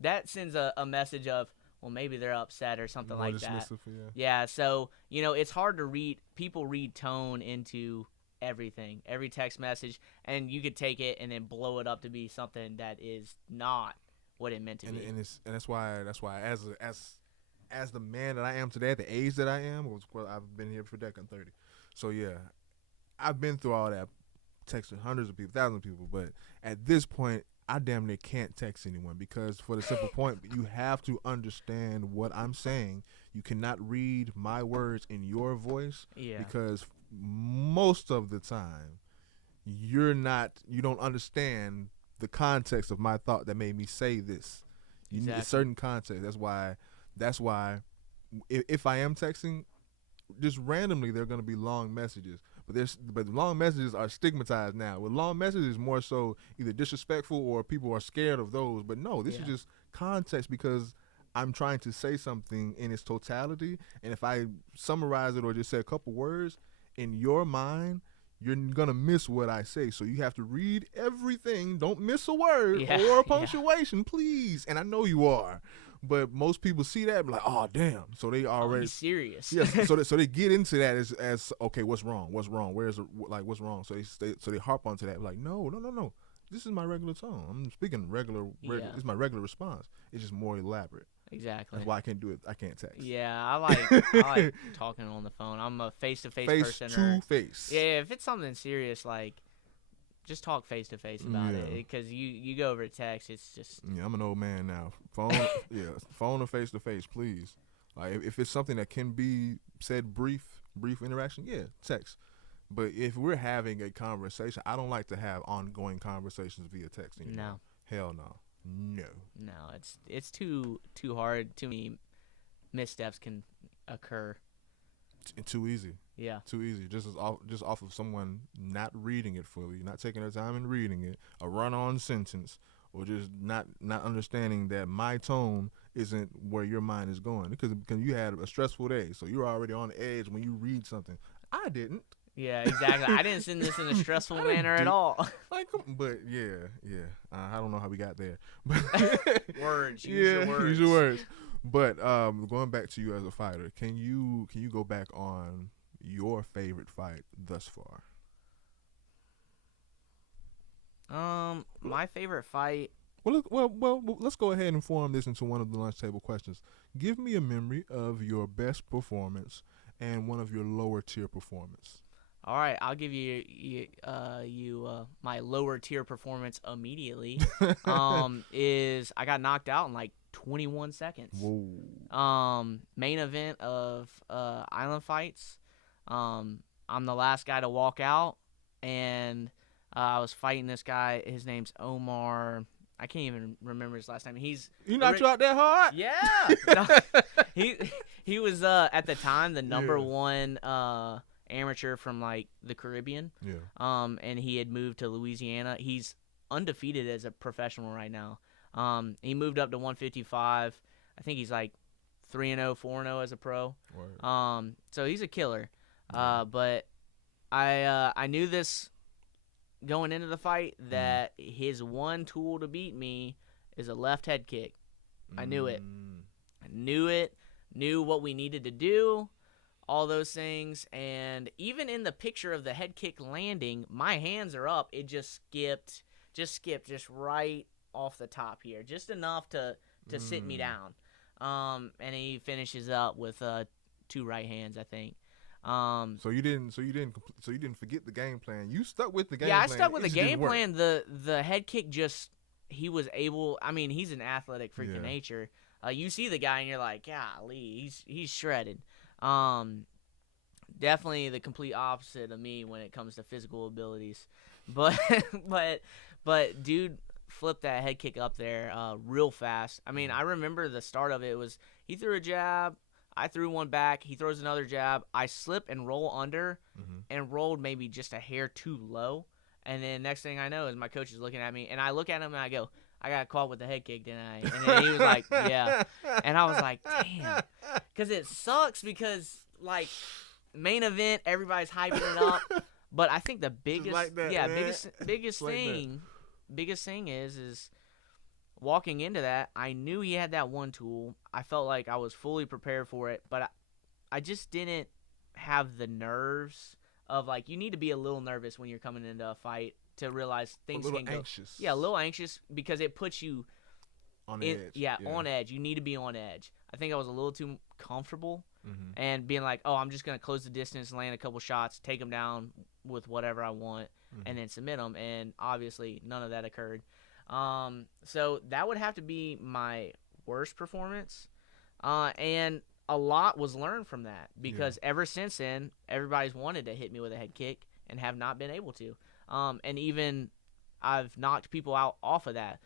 That sends a message of, well, maybe they're upset or something more like that. Yeah, so, it's hard to read. People read tone into everything, every text message, and you could take it and then blow it up to be something that is not what it meant to be. And that's why as the man that I am today, at the age that I am, I've been here for a decade, I'm 30. So I've been through all that, texted hundreds of people, thousands of people, but at this point, I damn near can't text anyone, because for the simple point, you have to understand what I'm saying. You cannot read my words in your voice, because most of the time, you don't understand the context of my thought that made me say this. You need a certain context. That's why if I am texting, just randomly, there are going to be long messages. But long messages are stigmatized now. With long messages, more so either disrespectful or people are scared of those. But no, this is just context, because I'm trying to say something in its totality. And if I summarize it or just say a couple words, in your mind, you're going to miss what I say. So you have to read everything. Don't miss a word or a punctuation, please. And I know you are. But most people see that and be like, oh damn. So they already he's serious. Yes. So they get into that as okay, what's wrong? What's wrong? What's wrong? So they harp onto that like, no. This is my regular tone. I'm speaking regular. This is my regular response. It's just more elaborate. Exactly. That's why I can't do it. I can't text. Yeah, I like talking on the phone. I'm a face-to-face person. Face to face. Yeah, if it's something serious, like just talk face-to-face about it. Because you go over text, it's just. Yeah, I'm an old man now. Phone, phone or face-to-face, please. Like if it's something that can be said brief interaction, yeah, text. But if we're having a conversation, I don't like to have ongoing conversations via text anymore. No. Hell no. No, it's too hard. Too many missteps can occur. Too easy. Yeah. Too easy. Just off of someone not reading it fully, not taking their time and reading it, a run-on sentence, or just not understanding that my tone isn't where your mind is going. Because you had a stressful day, so you're already on the edge when you read something. I didn't. Yeah, exactly. I didn't send this in a stressful manner at all. But yeah. I don't know how we got there. Words. Use your words. But going back to you as a fighter, can you go back on your favorite fight thus far? My favorite fight. Well, let's go ahead and form this into one of the lunch table questions. Give me a memory of your best performance and one of your lower tier performance. All right, I'll give you my lower tier performance immediately. Is I got knocked out in like 21 seconds. Whoa. Main event of Island Fights. I'm the last guy to walk out, and I was fighting this guy. His name's Omar. I can't even remember his last name. He knocked you out that hard? Yeah. He was at the time the number one amateur from like the Caribbean. Yeah. And he had moved to Louisiana. He's undefeated as a professional right now. He moved up to 155. I think he's like 3-0, 4-0 as a pro. Word. So he's a killer. But I knew this going into the fight that his one tool to beat me is a left head kick. I knew it. Knew what we needed to do, all those things. And even in the picture of the head kick landing, my hands are up. It just skipped right off the top here, just enough to sit me down. And he finishes up with 2 right hands, I think. So you didn't forget the game plan. You stuck with the game plan. Yeah, I stuck with the game plan. The head kick he was able. I mean, he's an athletic freak of nature. You see the guy and you're like, golly, he's shredded. Definitely the complete opposite of me when it comes to physical abilities. But dude flipped that head kick up there real fast. I mean, I remember the start of it was he threw a jab. I threw one back. He throws another jab. I slip and roll under and rolled maybe just a hair too low. And then next thing I know is my coach is looking at me. And I look at him and I go, I got caught with the head kick, didn't I? And then he was like, yeah. And I was like, damn. Because it sucks because, like, main event, everybody's hyping it up. But I think the biggest, like that, biggest thing is walking into that, I knew he had that one tool. I felt like I was fully prepared for it, but I just didn't have the nerves of, like, you need to be a little nervous when you're coming into a fight to realize things can go. Anxious. Yeah, a little anxious because it puts you on edge. Yeah, on edge. You need to be on edge. I think I was a little too comfortable and being like, oh, I'm just going to close the distance, land a couple shots, take them down with whatever I want, and then submit them. And obviously none of that occurred. So that would have to be my worst performance. And a lot was learned from that because ever since then, everybody's wanted to hit me with a head kick and have not been able to. And even I've knocked people out off of that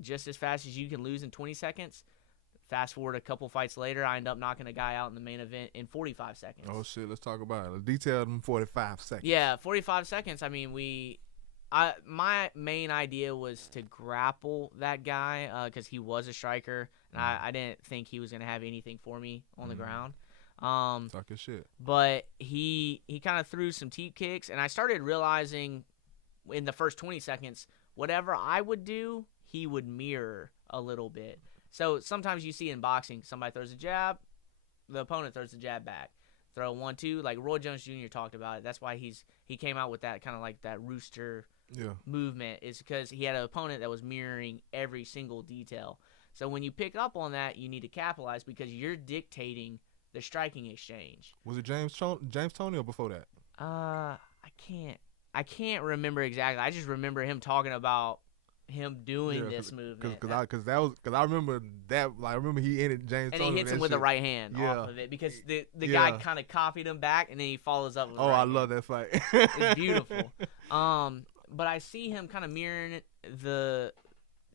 just as fast as you can lose in 20 seconds. Fast forward a couple fights later, I end up knocking a guy out in the main event in 45 seconds. Oh, shit. Let's talk about it. Let's detail them 45 seconds. Yeah, 45 seconds. I mean, my main idea was to grapple that guy because he was a striker, and I didn't think he was going to have anything for me on the ground. Talk your shit. But he kind of threw some teep kicks, and I started realizing in the first 20 seconds, whatever I would do, he would mirror a little bit. So sometimes you see in boxing, somebody throws a jab, the opponent throws the jab back. Throw 1-2, like Roy Jones Jr. talked about it. That's why he came out with that kind of like that rooster movement, is because he had an opponent that was mirroring every single detail. So when you pick up on that, you need to capitalize because you're dictating the striking exchange. Was it James Toney or before that? I can't remember exactly. I just remember him talking about him doing this movement. Because I remember that. Like, I remember he ended James Toney. And he hits him with the right hand off of it because the guy kind of copied him back and then he follows up with the right hand. love that fight. It's beautiful. But I see him kind of mirroring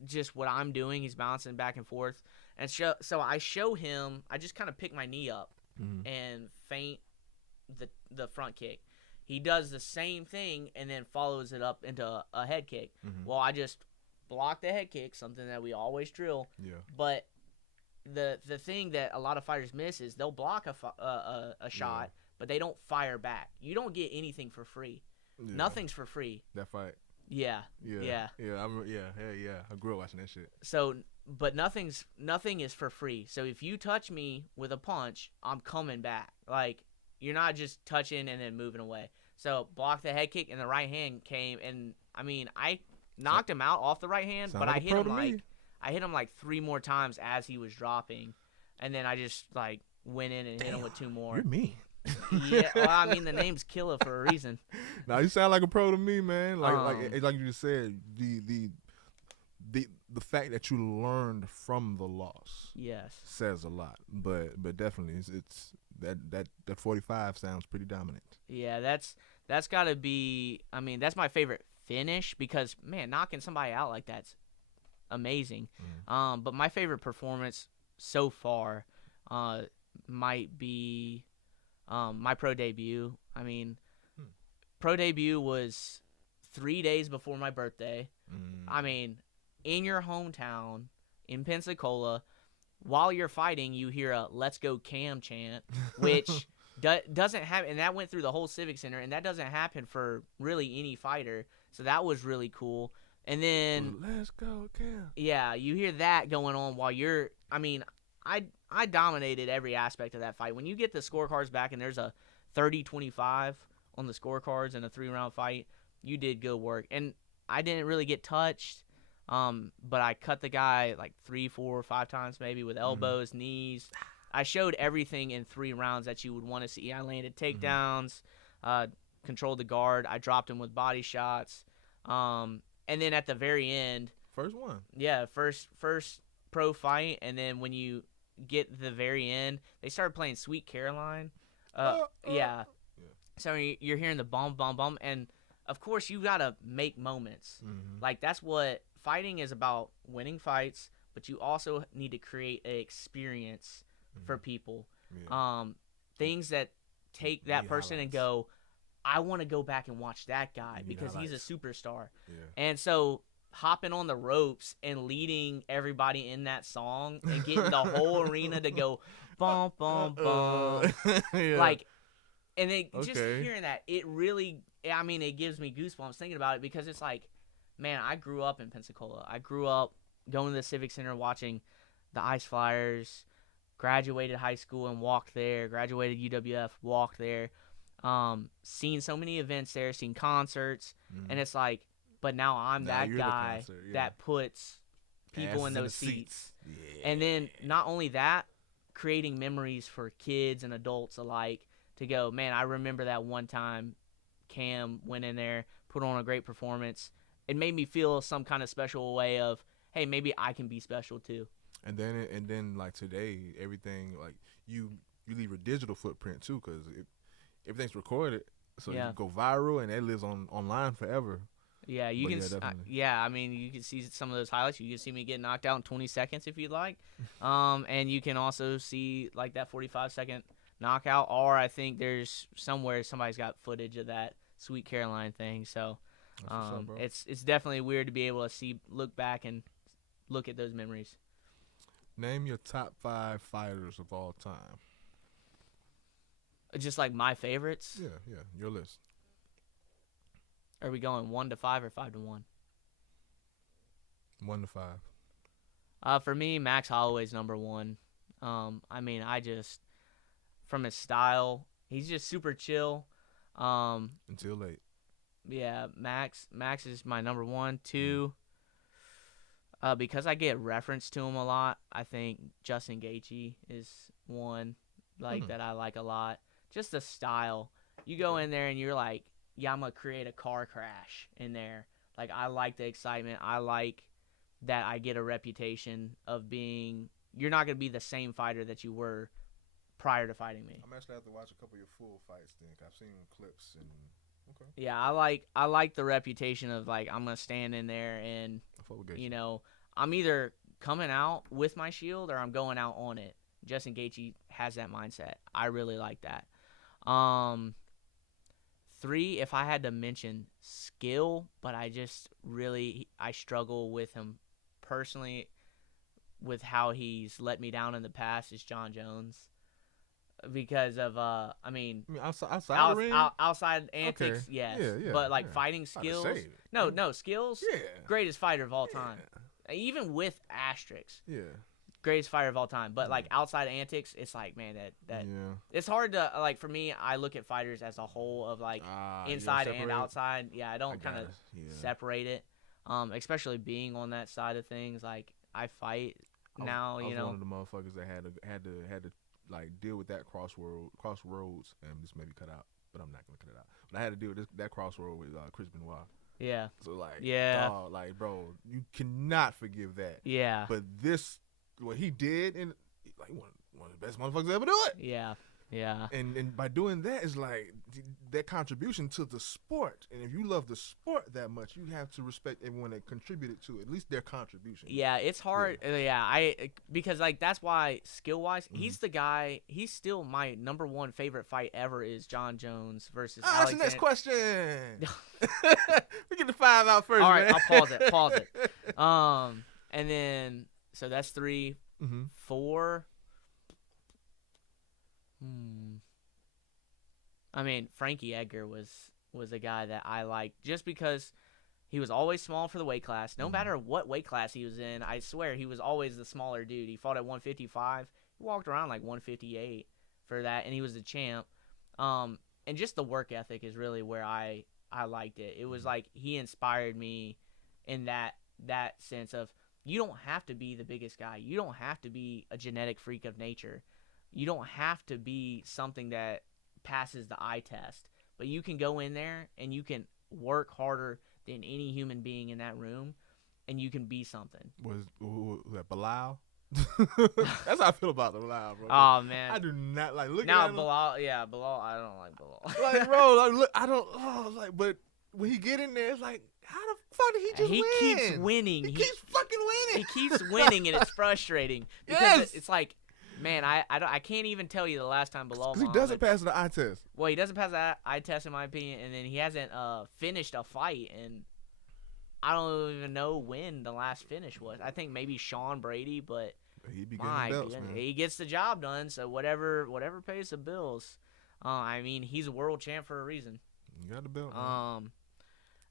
just what I'm doing. He's bouncing back and forth. And so I show him, I just kind of pick my knee up and feint the front kick. He does the same thing and then follows it up into a head kick. Well, I just block the head kick, something that we always drill. Yeah. But the thing that a lot of fighters miss is they'll block a shot, but they don't fire back. You don't get anything for free. Yeah. Nothing's for free. That fight. Yeah. I grew up watching that shit. So, but nothing is for free. So if you touch me with a punch, I'm coming back. Like, you're not just touching and then moving away. So block the head kick and the right hand came, and I mean I knocked him out off the right hand, but I hit him like 3 more times as he was dropping, and then I just like went in and hit him with 2 more. You're mean. Yeah, well, I mean the name's Killa for a reason. Now you sound like a pro to me, man. Like you just said, the fact that you learned from the loss, says a lot. But definitely, it's that 45 sounds pretty dominant. Yeah, that's got to be. I mean, that's my favorite finish because man, knocking somebody out like that's amazing. But my favorite performance so far might be my pro debut. I mean, pro debut was 3 days before my birthday. I mean, in your hometown in Pensacola, while you're fighting, you hear a "Let's go Cam" chant, which doesn't happen, and that went through the whole Civic Center, and that doesn't happen for really any fighter. So that was really cool. And then "Let's go Cam." Yeah, you hear that going on while you're. I mean, I dominated every aspect of that fight. When you get the scorecards back and there's a 30-25 on the scorecards in a 3-round fight, you did good work. And I didn't really get touched, but I cut the guy like 3, 4, 5 times maybe with elbows, knees. I showed everything in 3 rounds that you would want to see. I landed takedowns, controlled the guard. I dropped him with body shots. And then at the very end. First one. Yeah, first pro fight. And then when you get the very end, they started playing Sweet Caroline. Yeah. So you're hearing the bum, bum, bum. And, of course, you got to make moments. Like, that's what fighting is about, winning fights, but you also need to create an experience for people. Things that take that person and go, I want to go back and watch that guy because he's a superstar. And so hopping on the ropes and leading everybody in that song and getting the whole arena to go bum, bum, bum. Like, and then just hearing that, it really, I mean, it gives me goosebumps thinking about it because it's like, man, I grew up in Pensacola. I grew up going to the Civic Center watching the Ice Flyers, graduated high school and walked there, graduated UWF, walked there, seen so many events there, seen concerts, and it's like, but now I'm that guy that puts people in those seats. And then not only that, creating memories for kids and adults alike to go, man, I remember that one time Cam went in there, put on a great performance. It made me feel some kind of special way of, hey, maybe I can be special too. And then like today, everything, like you leave a digital footprint too, because everything's recorded, so you go viral and that lives online forever. Yeah, you can. I mean, you can see some of those highlights. You can see me get knocked out in 20 seconds if you'd like, and you can also see like that 45-second knockout. Or I think there's somewhere somebody's got footage of that Sweet Caroline thing. So it's definitely weird to be able to look back and look at those memories. Name your top 5 fighters of all time. Just like my favorites? Yeah, your list. Are we going 1 to 5 or 5 to 1? 1 to For me, Max Holloway's number one. I mean, from his style, he's just super chill. Until late. Yeah, Max is my number one. Two, because I get reference to him a lot, I think Justin Gaethje is one that I like a lot. Just the style. You go in there and you're like, yeah, I'm gonna create a car crash in there. Like, I like the excitement. I like that I get a reputation of being. You're not gonna be the same fighter that you were prior to fighting me. I'm actually have to watch a couple of your full fights then. I've seen clips and okay. Yeah, I like the reputation of like I'm gonna stand in there and I'm either coming out with my shield or I'm going out on it. Justin Gaethje has that mindset. I really like that. 3, if I had to mention skill, but I struggle with him personally with how he's let me down in the past is John Jones. Because of outside antics, okay. yes. Yeah, but like fighting skills, no skills. Yeah, greatest fighter of all time, even with asterisks. Yeah, greatest fighter of all time. But like outside antics, it's like, man, that it's hard to like. For me, I look at fighters as a whole of like inside and outside. Yeah, I don't kind of separate it. Especially being on that side of things, like I fight now. I was one of the motherfuckers that had to like deal with that crossroads, and this may be cut out, but I'm not gonna cut it out. But I had to deal with that crossroad with Chris Benoit. Yeah. So like, dog, like bro, you cannot forgive that. Yeah. But what he did, and like one of the best motherfuckers to ever do it. Yeah. Yeah. And by doing that is like that contribution to the sport. And if you love the sport that much, you have to respect everyone that contributed to it, at least their contribution. Yeah, it's hard. Yeah, because like that's why skill wise, he's the guy. He's still my number one favorite fight ever is John Jones versus. That's the next question. We get the 5 out first. All right, man. I'll pause it. And then so that's 3, 4. I mean, Frankie Edgar was a guy that I liked just because he was always small for the weight class. No matter what weight class he was in, I swear he was always the smaller dude. He fought at 155. He walked around like 158 for that, and he was the champ. And just the work ethic is really where I liked it. It was like he inspired me in that sense of you don't have to be the biggest guy. You don't have to be a genetic freak of nature. You don't have to be something that passes the eye test, but you can go in there and you can work harder than any human being in that room, and you can be something. Was that Bilal? That's how I feel about Bilal, bro. Oh man, I do not like looking now at him. Bilal. Yeah, Bilal. I don't like Bilal. Like, bro, like, look, I don't. But when he get in there, it's like, how the fuck did he just win? He keeps winning. He keeps fucking winning. He keeps winning, and it's frustrating because it's like. Man, I can't even tell you the last time Bilal. Because he doesn't pass the eye test. Well, he doesn't pass the eye test in my opinion, and then he hasn't finished a fight, and I don't even know when the last finish was. I think maybe Sean Brady, but he be getting belts, man. He gets the job done. So whatever pays the bills. I mean, he's a world champ for a reason. You got the belt. Man.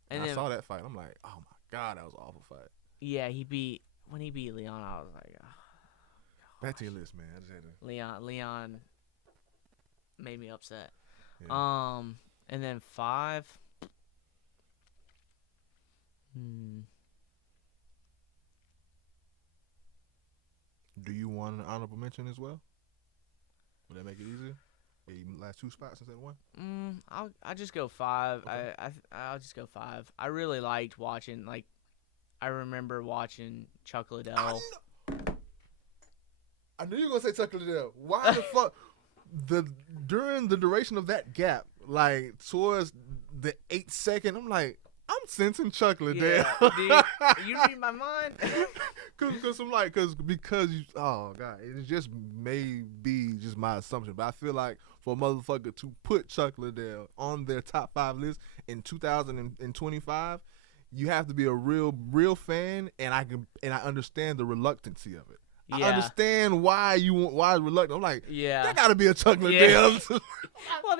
And I saw that fight. I'm like, oh my god, that was an awful fight. Yeah, when he beat Leon, I was like. Back to your list, man. I just had to... Leon made me upset. Yeah. And then 5. Do you want an honorable mention as well? Would that make it easier? Last 2 spots instead of 1? I'll just go 5. Okay. I'll just go 5. I really liked watching. Like, I remember watching Chuck Liddell. I knew you were gonna say Chuck Liddell. Why the fuck? During the duration of that gap, like towards the 8th second, I'm like, I'm sensing Chuck Liddell. Yeah, you read my mind. because you, oh god, it just may be just my assumption, but I feel like for a motherfucker to put Chuck Liddell on their top 5 list in 2025, you have to be a real fan, and I understand the reluctancy of it. I Yeah. understand why reluctant. I'm like, Yeah. that gotta be a Chuck Liddell. Well,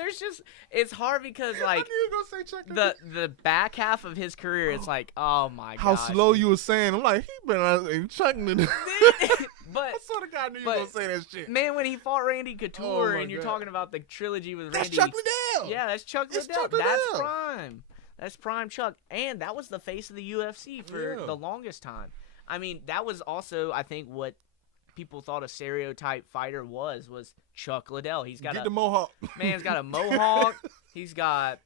it's hard because like I knew you were gonna say Chuck Liddell. the back half of his career, it's like, oh my How gosh, slow dude. you were saying. I'm like, he been out in Chuck Liddell. But I sort of God knew you were gonna say that shit. man, when he fought Randy Couture, my and you're God. talking about the trilogy with That's Randy, Chuck Liddell. yeah, that's Chuck It's Liddell. Chuck That's Liddell. prime. That's prime Chuck, and that was the face of the UFC for Yeah. the longest time. I mean, that was also, I think, what people thought a stereotype fighter was Chuck Liddell. He's got Get the mohawk. man's got a mohawk. He's got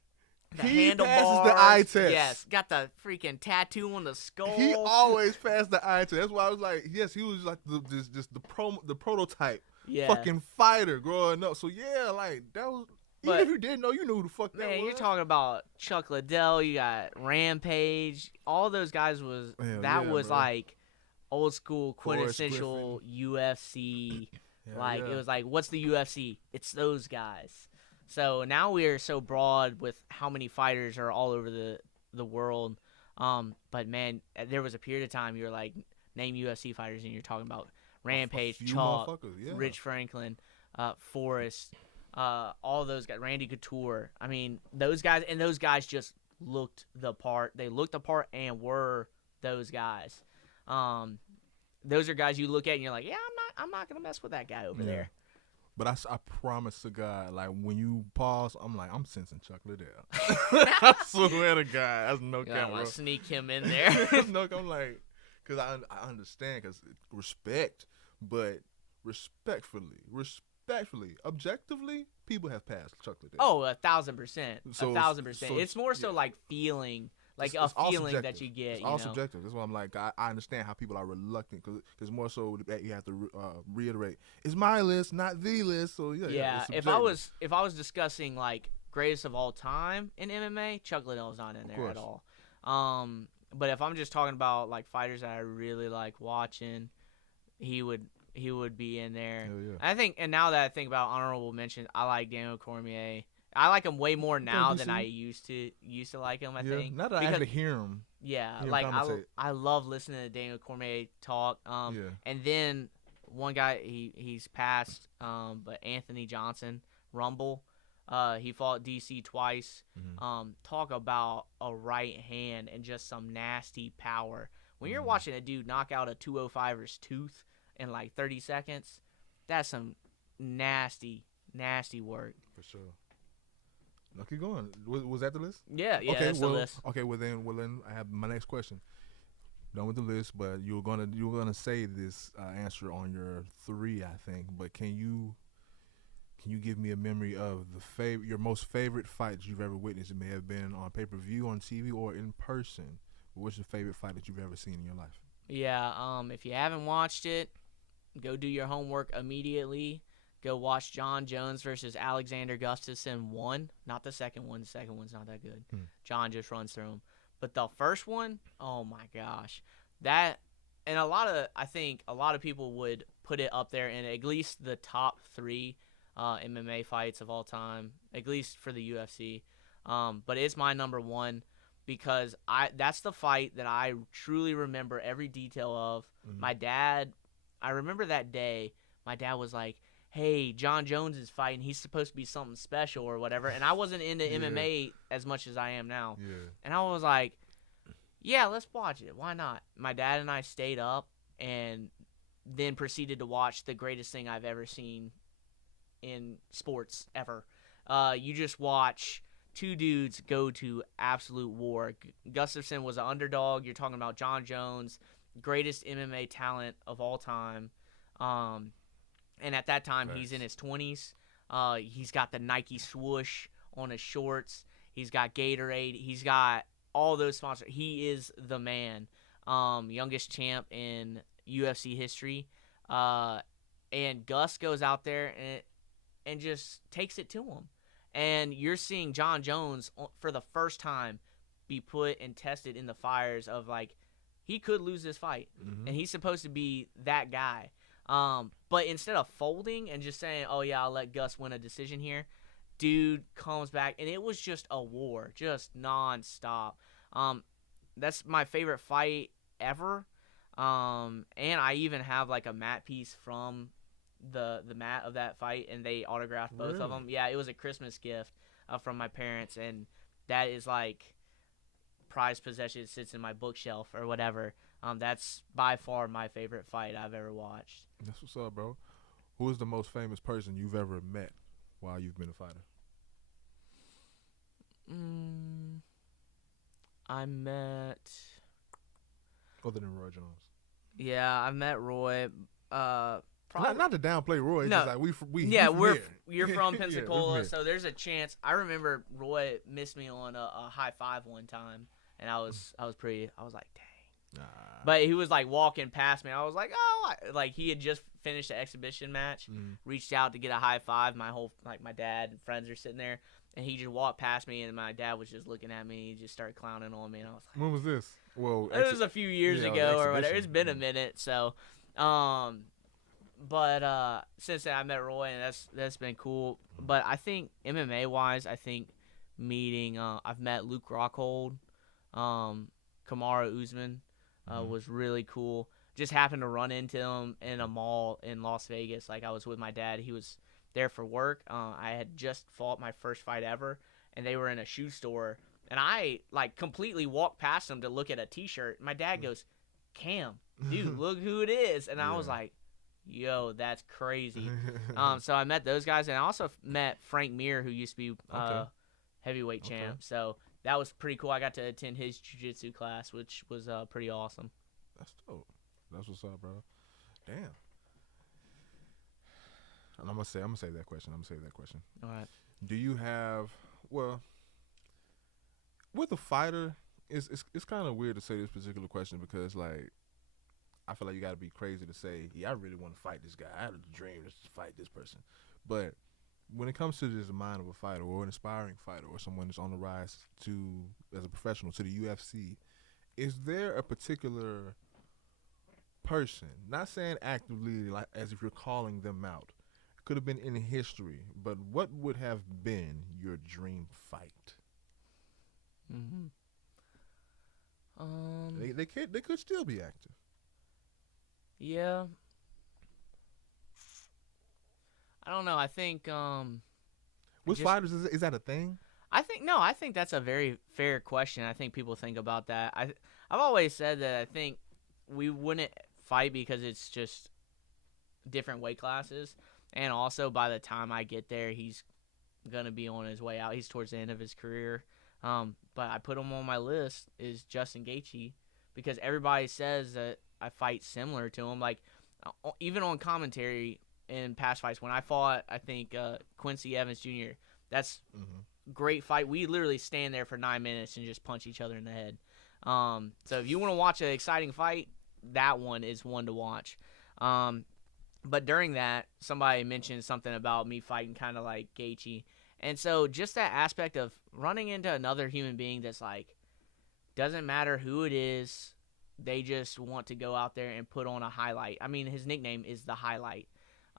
the He handlebars. passes the eye test. Yes, got the freaking tattoo on the skull. He always passed the eye test. That's why I was like, yes, he was like the prototype fucking fighter growing up. So yeah, like that was. Even if you didn't know, you knew who the fuck that was. Man, you're talking about Chuck Liddell. You got Rampage. All those guys was like old school quintessential UFC. It was like, what's the UFC? It's those guys. So now we are so broad with how many fighters are all over the world. But man, there was a period of time you were like, name UFC fighters, and you're talking about Rampage, Chalk, Rich Franklin, Forrest, all those guys, Randy Couture. I mean, those guys just looked the part. They looked the part and were those guys. Those are guys you look at and you're like, yeah, I'm not gonna mess with that guy over there. But I promise to God, like when you pause, I'm like, I'm sensing Chuck Liddell. I swear to God, that's no camera. I want to sneak him in there. No, I'm like, because I understand, because respect, but respectfully, objectively, people have passed Chuck Liddell. Oh, 1,000%. So, 1,000%. It's more so like feeling. Like it's a feeling that you get. It's all subjective. That's why I'm like, I understand how people are reluctant because more so that you have to reiterate. It's my list, not the list. So yeah. If I was discussing like greatest of all time in MMA, Chuck Liddell's not in there at all. But if I'm just talking about like fighters that I really like watching, he would be in there. Yeah. I think, and now that I think about honorable mentions, I like Daniel Cormier. I like him way more now than I used to like him. I think. Now that I actually hear him. Yeah, I love listening to Daniel Cormier talk. And then one guy he's passed, but Anthony Johnson, Rumble. He fought DC twice. Mm-hmm. Talk about a right hand and just some nasty power. When you're watching a dude knock out a 205er's tooth in like 30 seconds, that's some nasty work. For sure. No, keep going. Was that the list? Yeah, okay, that's the list. Okay, well then I have my next question. Done with the list, but you were gonna say this answer on your 3, I think. But can you give me a memory of your most favorite fight you've ever witnessed? It may have been on pay-per-view, on TV, or in person. What's your favorite fight that you've ever seen in your life? Yeah, if you haven't watched it, go do your homework immediately. Go watch John Jones versus Alexander Gustafsson 1. Not the second one. The second one's not that good. John just runs through him. But the first one, oh my gosh. I think a lot of people would put it up there in at least the top 3 MMA fights of all time, at least for the UFC. But it's my number 1 because that's the fight that I truly remember every detail of. Mm-hmm. My dad, I remember that day, my dad was like, hey, John Jones is fighting. He's supposed to be something special or whatever. And I wasn't into MMA as much as I am now. Yeah. And I was like, yeah, let's watch it. Why not? My dad and I stayed up and then proceeded to watch the greatest thing I've ever seen in sports ever. You just watch 2 dudes go to absolute war. Gustafsson was an underdog. You're talking about John Jones, greatest MMA talent of all time. And at that time, he's in his 20s. He's got the Nike swoosh on his shorts. He's got Gatorade. He's got all those sponsors. He is the man. Youngest champ in UFC history. And Gus goes out there and just takes it to him. And you're seeing John Jones, for the first time, be put and tested in the fires of, like, he could lose this fight. Mm-hmm. And he's supposed to be that guy. But instead of folding and just saying, oh, yeah, I'll let Gus win a decision here, dude comes back. And it was just a war, just nonstop. That's my favorite fight ever. And I even have like a mat piece from the mat of that fight, and they autographed both of them. Yeah, it was a Christmas gift from my parents, and that is like prized possession. It sits in my bookshelf or whatever. That's by far my favorite fight I've ever watched. That's what's up, bro. Who is the most famous person you've ever met while you've been a fighter? I met. Other than Roy Jones. Yeah, I met Roy. Not to downplay Roy. It's No. just like You're from Pensacola, yeah, so there's a chance. I remember Roy missed me on a high five one time, and I was like, dang. But he was like walking past me. And I was like, oh, like he had just finished the exhibition match, reached out to get a high five. My dad and friends are sitting there, and he just walked past me, and my dad was just looking at me. He just started clowning on me, and I was like, when was this? Well, it was a few years ago or whatever. It's been a minute, so. But since then I met Roy, and that's been cool. But I think MMA wise, meeting I've met Luke Rockhold, Kamaru Usman was really cool. Just happened to run into him in a mall in Las Vegas. Like I was with my dad. He was there for work. I had just fought my first fight ever, and they were in a shoe store. And I like completely walked past him to look at a T-shirt. My dad goes, "Cam, dude, look who it is." And I was like, yo, that's crazy. So I met those guys, and I also met Frank Mir, who used to be heavyweight champ. So that was pretty cool. I got to attend his jiu-jitsu class, which was pretty awesome. That's dope. That's what's up, bro. Damn. And I'm gonna save that question. All right. Do you have with a fighter? It's kind of weird to say this particular question because like I feel like you got to be crazy to say, yeah, I really want to fight this guy. I had a dream to fight this person. But when it comes to just the mind of a fighter or an aspiring fighter or someone that's on the rise as a professional to the UFC, is there a particular person, not saying actively like as if you're calling them out, could have been in history, but what would have been your dream fight? They could still be active. Yeah. I don't know. I think with fighters, is that a thing? I think that's a very fair question. I think people think about that. I've always said that I think we wouldn't fight because it's just different weight classes, and also by the time I get there, he's gonna be on his way out. He's towards the end of his career. But I put him on my list is Justin Gaethje because everybody says that I fight similar to him. Like even on commentary in past fights, when I fought, I think Quincy Evans Jr. That's great fight. We literally stand there for 9 minutes and just punch each other in the head. So if you want to watch an exciting fight, that one is one to watch. But during that, somebody mentioned something about me fighting kind of like Gaethje. And so just that aspect of running into another human being that's like, doesn't matter who it is, they just want to go out there and put on a highlight. I mean, his nickname is the Highlight.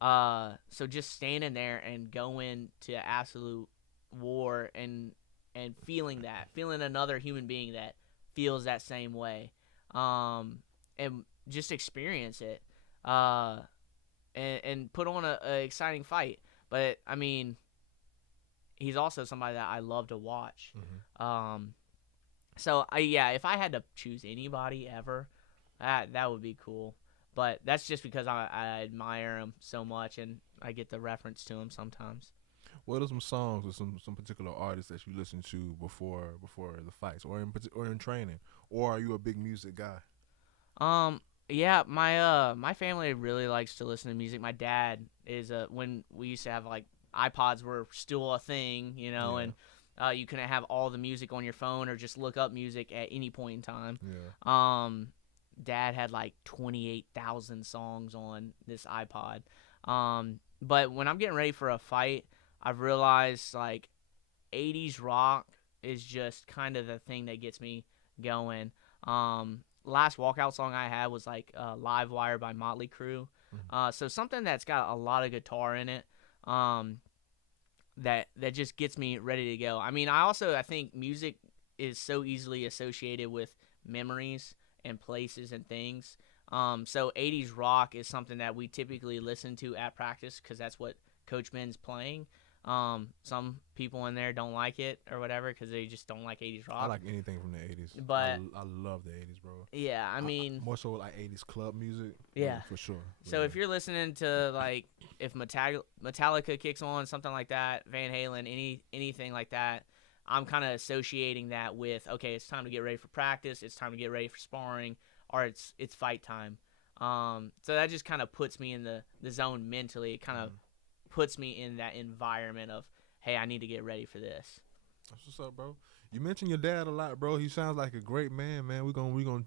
So just standing there and going to absolute war and feeling another human being that feels that same way, and just experience it, and put on a exciting fight. But I mean, he's also somebody that I love to watch. So if I had to choose anybody ever, that would be cool. But that's just because I admire him so much, and I get the reference to him sometimes. What are some songs or some particular artists that you listen to before the fights, or in training, or are you a big music guy? Yeah, my family really likes to listen to music. My dad is when we used to have like iPods were still a thing, and you couldn't have all the music on your phone or just look up music at any point in time. Dad had like 28,000 songs on this iPod. But when I'm getting ready for a fight, I've realized like 80s rock is just kind of the thing that gets me going. Last walkout song I had was like Live Wire by Motley Crue. So something that's got a lot of guitar in it. That just gets me ready to go. I mean, I think music is so easily associated with memories and places and things. So 80s rock is something that we typically listen to at practice because that's what Coach Ben's playing. Some people in there don't like it or whatever because they just don't like 80s rock. I like anything from the 80s. But I love the 80s, bro. Yeah, I mean, more so like 80s club music. Yeah, for sure. So if you're listening to like if Metallica kicks on, something like that, Van Halen, anything like that, I'm kind of associating that with, okay, it's time to get ready for practice, it's time to get ready for sparring, or it's fight time. So that just kind of puts me in the zone mentally. It kind of puts me in that environment of, hey, I need to get ready for this. That's what's up, bro. You mentioned your dad a lot, bro. He sounds like a great man, man. We're gonna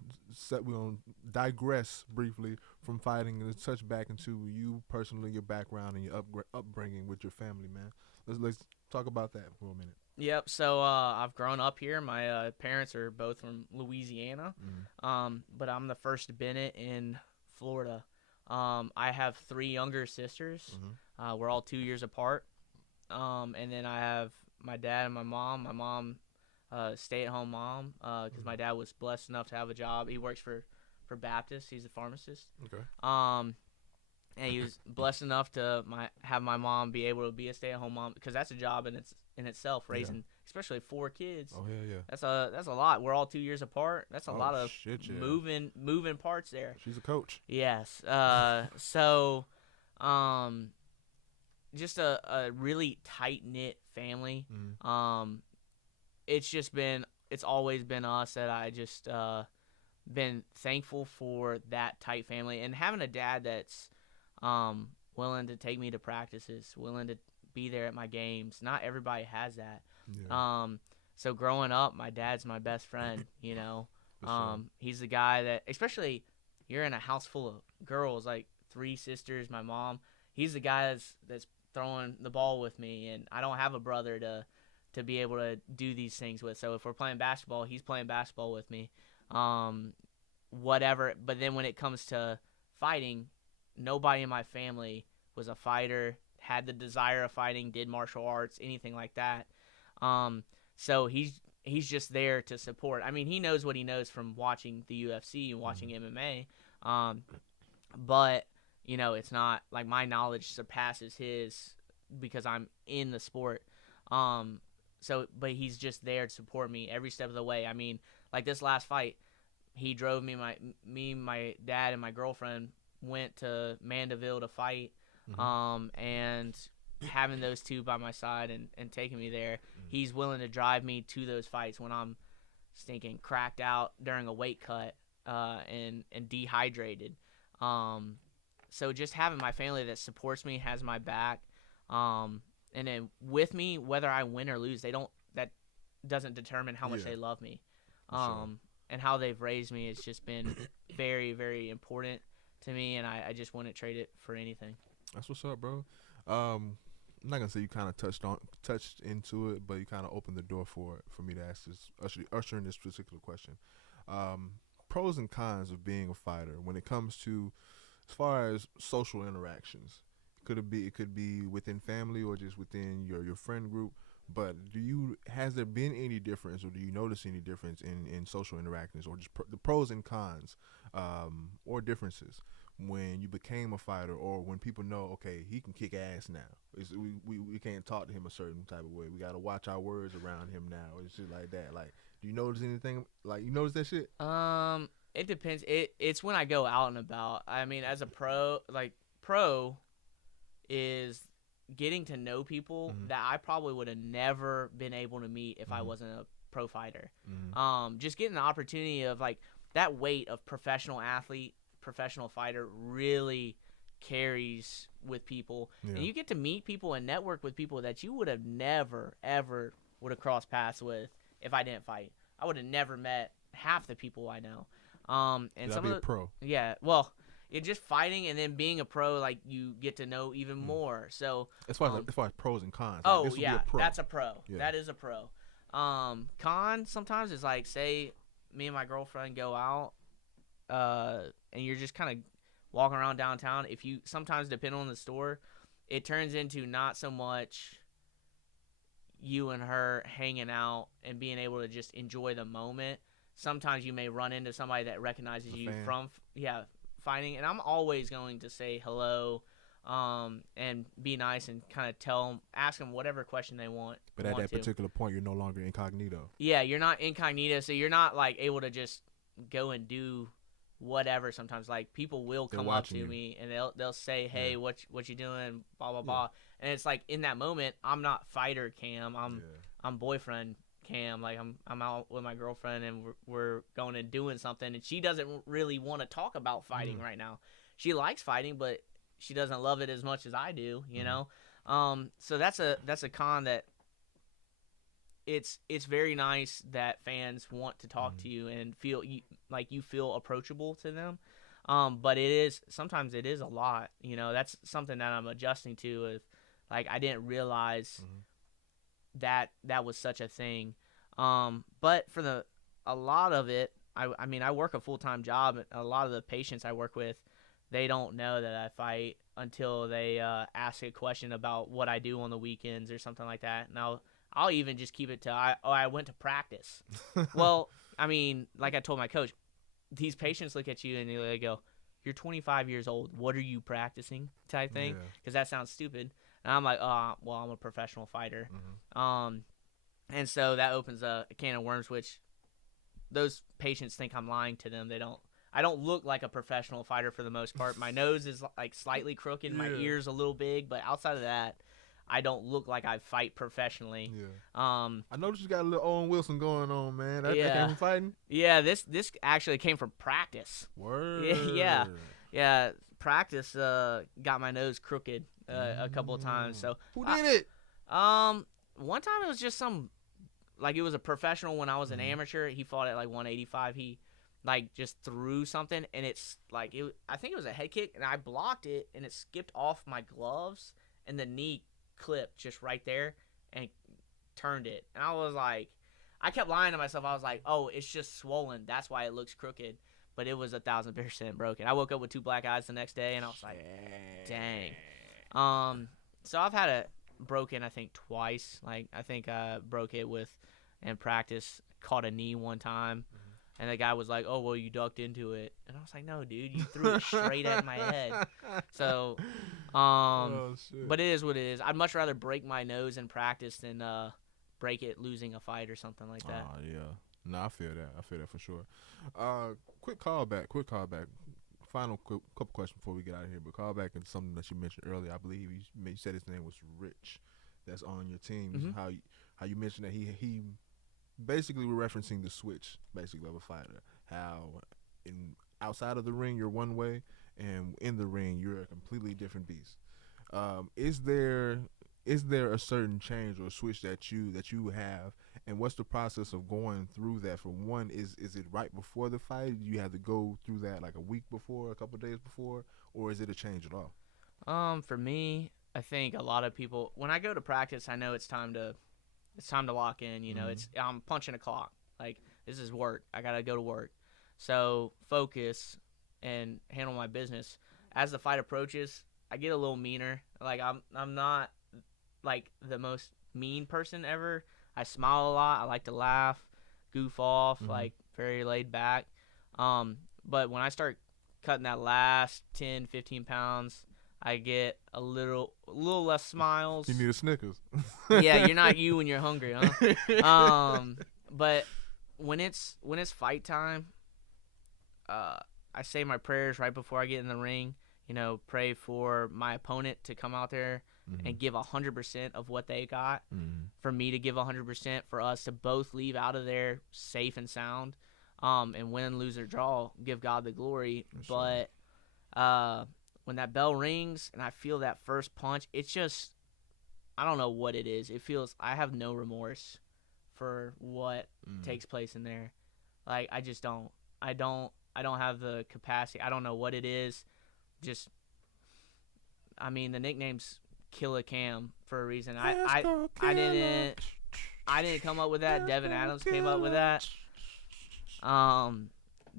digress briefly from fighting and touch back into you personally, your background, and your upbringing with your family, man. Let's talk about that for a minute. Yep. So I've grown up here. My parents are both from Louisiana, but I'm the first Bennett in Florida. I have 3 younger sisters. We're all 2 years apart. And then I have my dad and my mom. My mom, stay-at-home mom, because my dad was blessed enough to have a job. He works for Baptist. He's a pharmacist. Okay. And he was blessed enough to have my mom be able to be a stay-at-home mom because that's a job in itself, raising especially 4 kids. Oh yeah. That's a lot. We're all 2 years apart. That's a lot of moving parts there. She's a coach. Yes. So, just a really tight-knit family. It's always been us that I just been thankful for that tight family and having a dad that's willing to take me to practices, willing to be there at my games. Not everybody has that. Yeah. So growing up, my dad's my best friend, you know. Sure. He's the guy that, especially you're in a house full of girls, like 3 sisters, my mom. He's the guy that's throwing the ball with me, and I don't have a brother to be able to do these things with. So if we're playing basketball, he's playing basketball with me. Whatever. But then when it comes to fighting, nobody in my family was a fighter, had the desire of fighting, did martial arts, anything like that. So he's just there to support. I mean, he knows what he knows from watching the UFC and watching MMA. But, you know, it's not like my knowledge surpasses his because I'm in the sport. But he's just there to support me every step of the way. I mean, like this last fight, he drove me, my dad, and my girlfriend went to Mandeville to fight. And having those 2 by my side and taking me there, he's willing to drive me to those fights when I'm stinking cracked out during a weight cut and dehydrated. So just having my family that supports me, has my back, and then with me, whether I win or lose, that doesn't determine how much they love me. And how they've raised me has just been very, very important to me, and I just wouldn't trade it for anything. That's what's up, bro. I'm not gonna say you kind of touched into it, but you kind of opened the door for me to ask this, usher in this particular question. Pros and cons of being a fighter when it comes to, as far as social interactions. It could be within family or just within your friend group. But has there been any difference, or do you notice any difference in social interactions, or just the pros and cons, or differences when you became a fighter, or when people know, okay, he can kick ass now? We can't talk to him a certain type of way. We got to watch our words around him now, and shit like that. Like, do you notice anything? Like, you notice that shit? It depends. It's when I go out and about. I mean, as a pro is getting to know people that I probably would have never been able to meet if I wasn't a pro fighter. Just getting the opportunity of like that weight of professional athlete, professional fighter really carries with people. And you get to meet people and network with people that you would have never, ever would have crossed paths with if I didn't fight. I would have never met half the people I know. And some of the pro. Yeah, well, it's just fighting and then being a pro, like you get to know even more. So as far as pros and cons. Oh, this would yeah, be a pro. that's a pro. Yeah. That is a pro. Con sometimes is like, say me and my girlfriend go out, and you're just kind of walking around downtown. If you sometimes, depending on the store, it turns into not so much you and her hanging out and being able to just enjoy the moment. Sometimes you may run into somebody that recognizes you fighting, and I'm always going to say hello, and be nice and kind of ask them whatever question they want. But at that particular point, you're no longer incognito. Yeah, you're not incognito, so you're not like able to just go and do whatever. Sometimes like people will come up to me and they'll say, "Hey, what you doing?" Blah blah blah, and it's like in that moment, I'm not fighter Cam, I'm boyfriend Cam. Like I'm out with my girlfriend and we're going and doing something, and she doesn't really want to talk about fighting right now. She likes fighting, but she doesn't love it as much as I do, you know. So that's a con that it's very nice that fans want to talk to you and feel you feel approachable to them. But sometimes it is a lot, you know. That's something that I'm adjusting to. If like I didn't realize that was such a thing. But for a lot of it, I mean I work a full-time job, and a lot of the patients I work with, they don't know that I fight until they ask a question about what I do on the weekends or something like that. Now I'll even just keep it to I went to practice. Well, I mean, like I told my coach, these patients look at you and they go, "You're 25 years old. What are you practicing?" type thing, because that sounds stupid. And I'm like, well, I'm a professional fighter. And so that opens a can of worms, which those patients think I'm lying to them. I don't look like a professional fighter for the most part. My nose is like slightly crooked, my ears a little big, but outside of that, I don't look like I fight professionally. I noticed you got a little Owen Wilson going on, man. That came from fighting? Yeah, this actually came from practice. Word. Yeah. Practice got my nose crooked a couple of times. So who did it? One time it was just it was a professional when I was an amateur. He fought at like 185. He like just threw something, and it's like I think it was a head kick, and I blocked it, and it skipped off my gloves, and the knee clipped just right there and turned it. And I was like, I kept lying to myself. I was like, oh, it's just swollen. That's why it looks crooked. But it was 1,000% broken. I woke up with 2 black eyes the next day, and I was like, dang. So I've had it broken, I think, twice. Like, I think I broke it in practice, caught a knee one time. And the guy was like, "Oh, well, you ducked into it." And I was like, "No, dude, you threw it straight at my head." So, but it is what it is. I'd much rather break my nose in practice than break it losing a fight or something like that. Oh, yeah. No, I feel that for sure. Quick callback. Final couple questions before we get out of here. But call back into something that you mentioned earlier. I believe you said his name was Rich. That's on your team. How you mentioned that he basically we're referencing the switch basically of a fighter. How outside of the ring you're one way, and in the ring you're a completely different beast. Is there a certain change or switch that you have, and what's the process of going through that? For one, is it right before the fight? Do you have to go through that like a week before, a couple of days before, or is it a change at all? For me, I think a lot of people, when I go to practice, I know it's time to lock in. You know, I'm punching a clock. Like, this is work. I gotta go to work. So focus and handle my business. As the fight approaches, I get a little meaner. Like, I'm not like the most mean person ever. I smile a lot. I like to laugh, goof off, like very laid back. But when I start cutting that last 10, 15 pounds, I get a little less smiles. You need a Snickers. Yeah, you're not you when you're hungry, huh? But when it's fight time, I say my prayers right before I get in the ring. You know, pray for my opponent to come out there and give 100% of what they got. For me to give 100%, for us to both leave out of there safe and sound, and win, lose, or draw, give God the glory. But when that bell rings and I feel that first punch, it's just, I don't know what it is. It feels, I have no remorse for what takes place in there. Like, I just don't. I don't have the capacity. I don't know what it is. Just, I mean, the nickname's Killa Cam for a reason. I didn't come up with that. Devin Adams came up with that.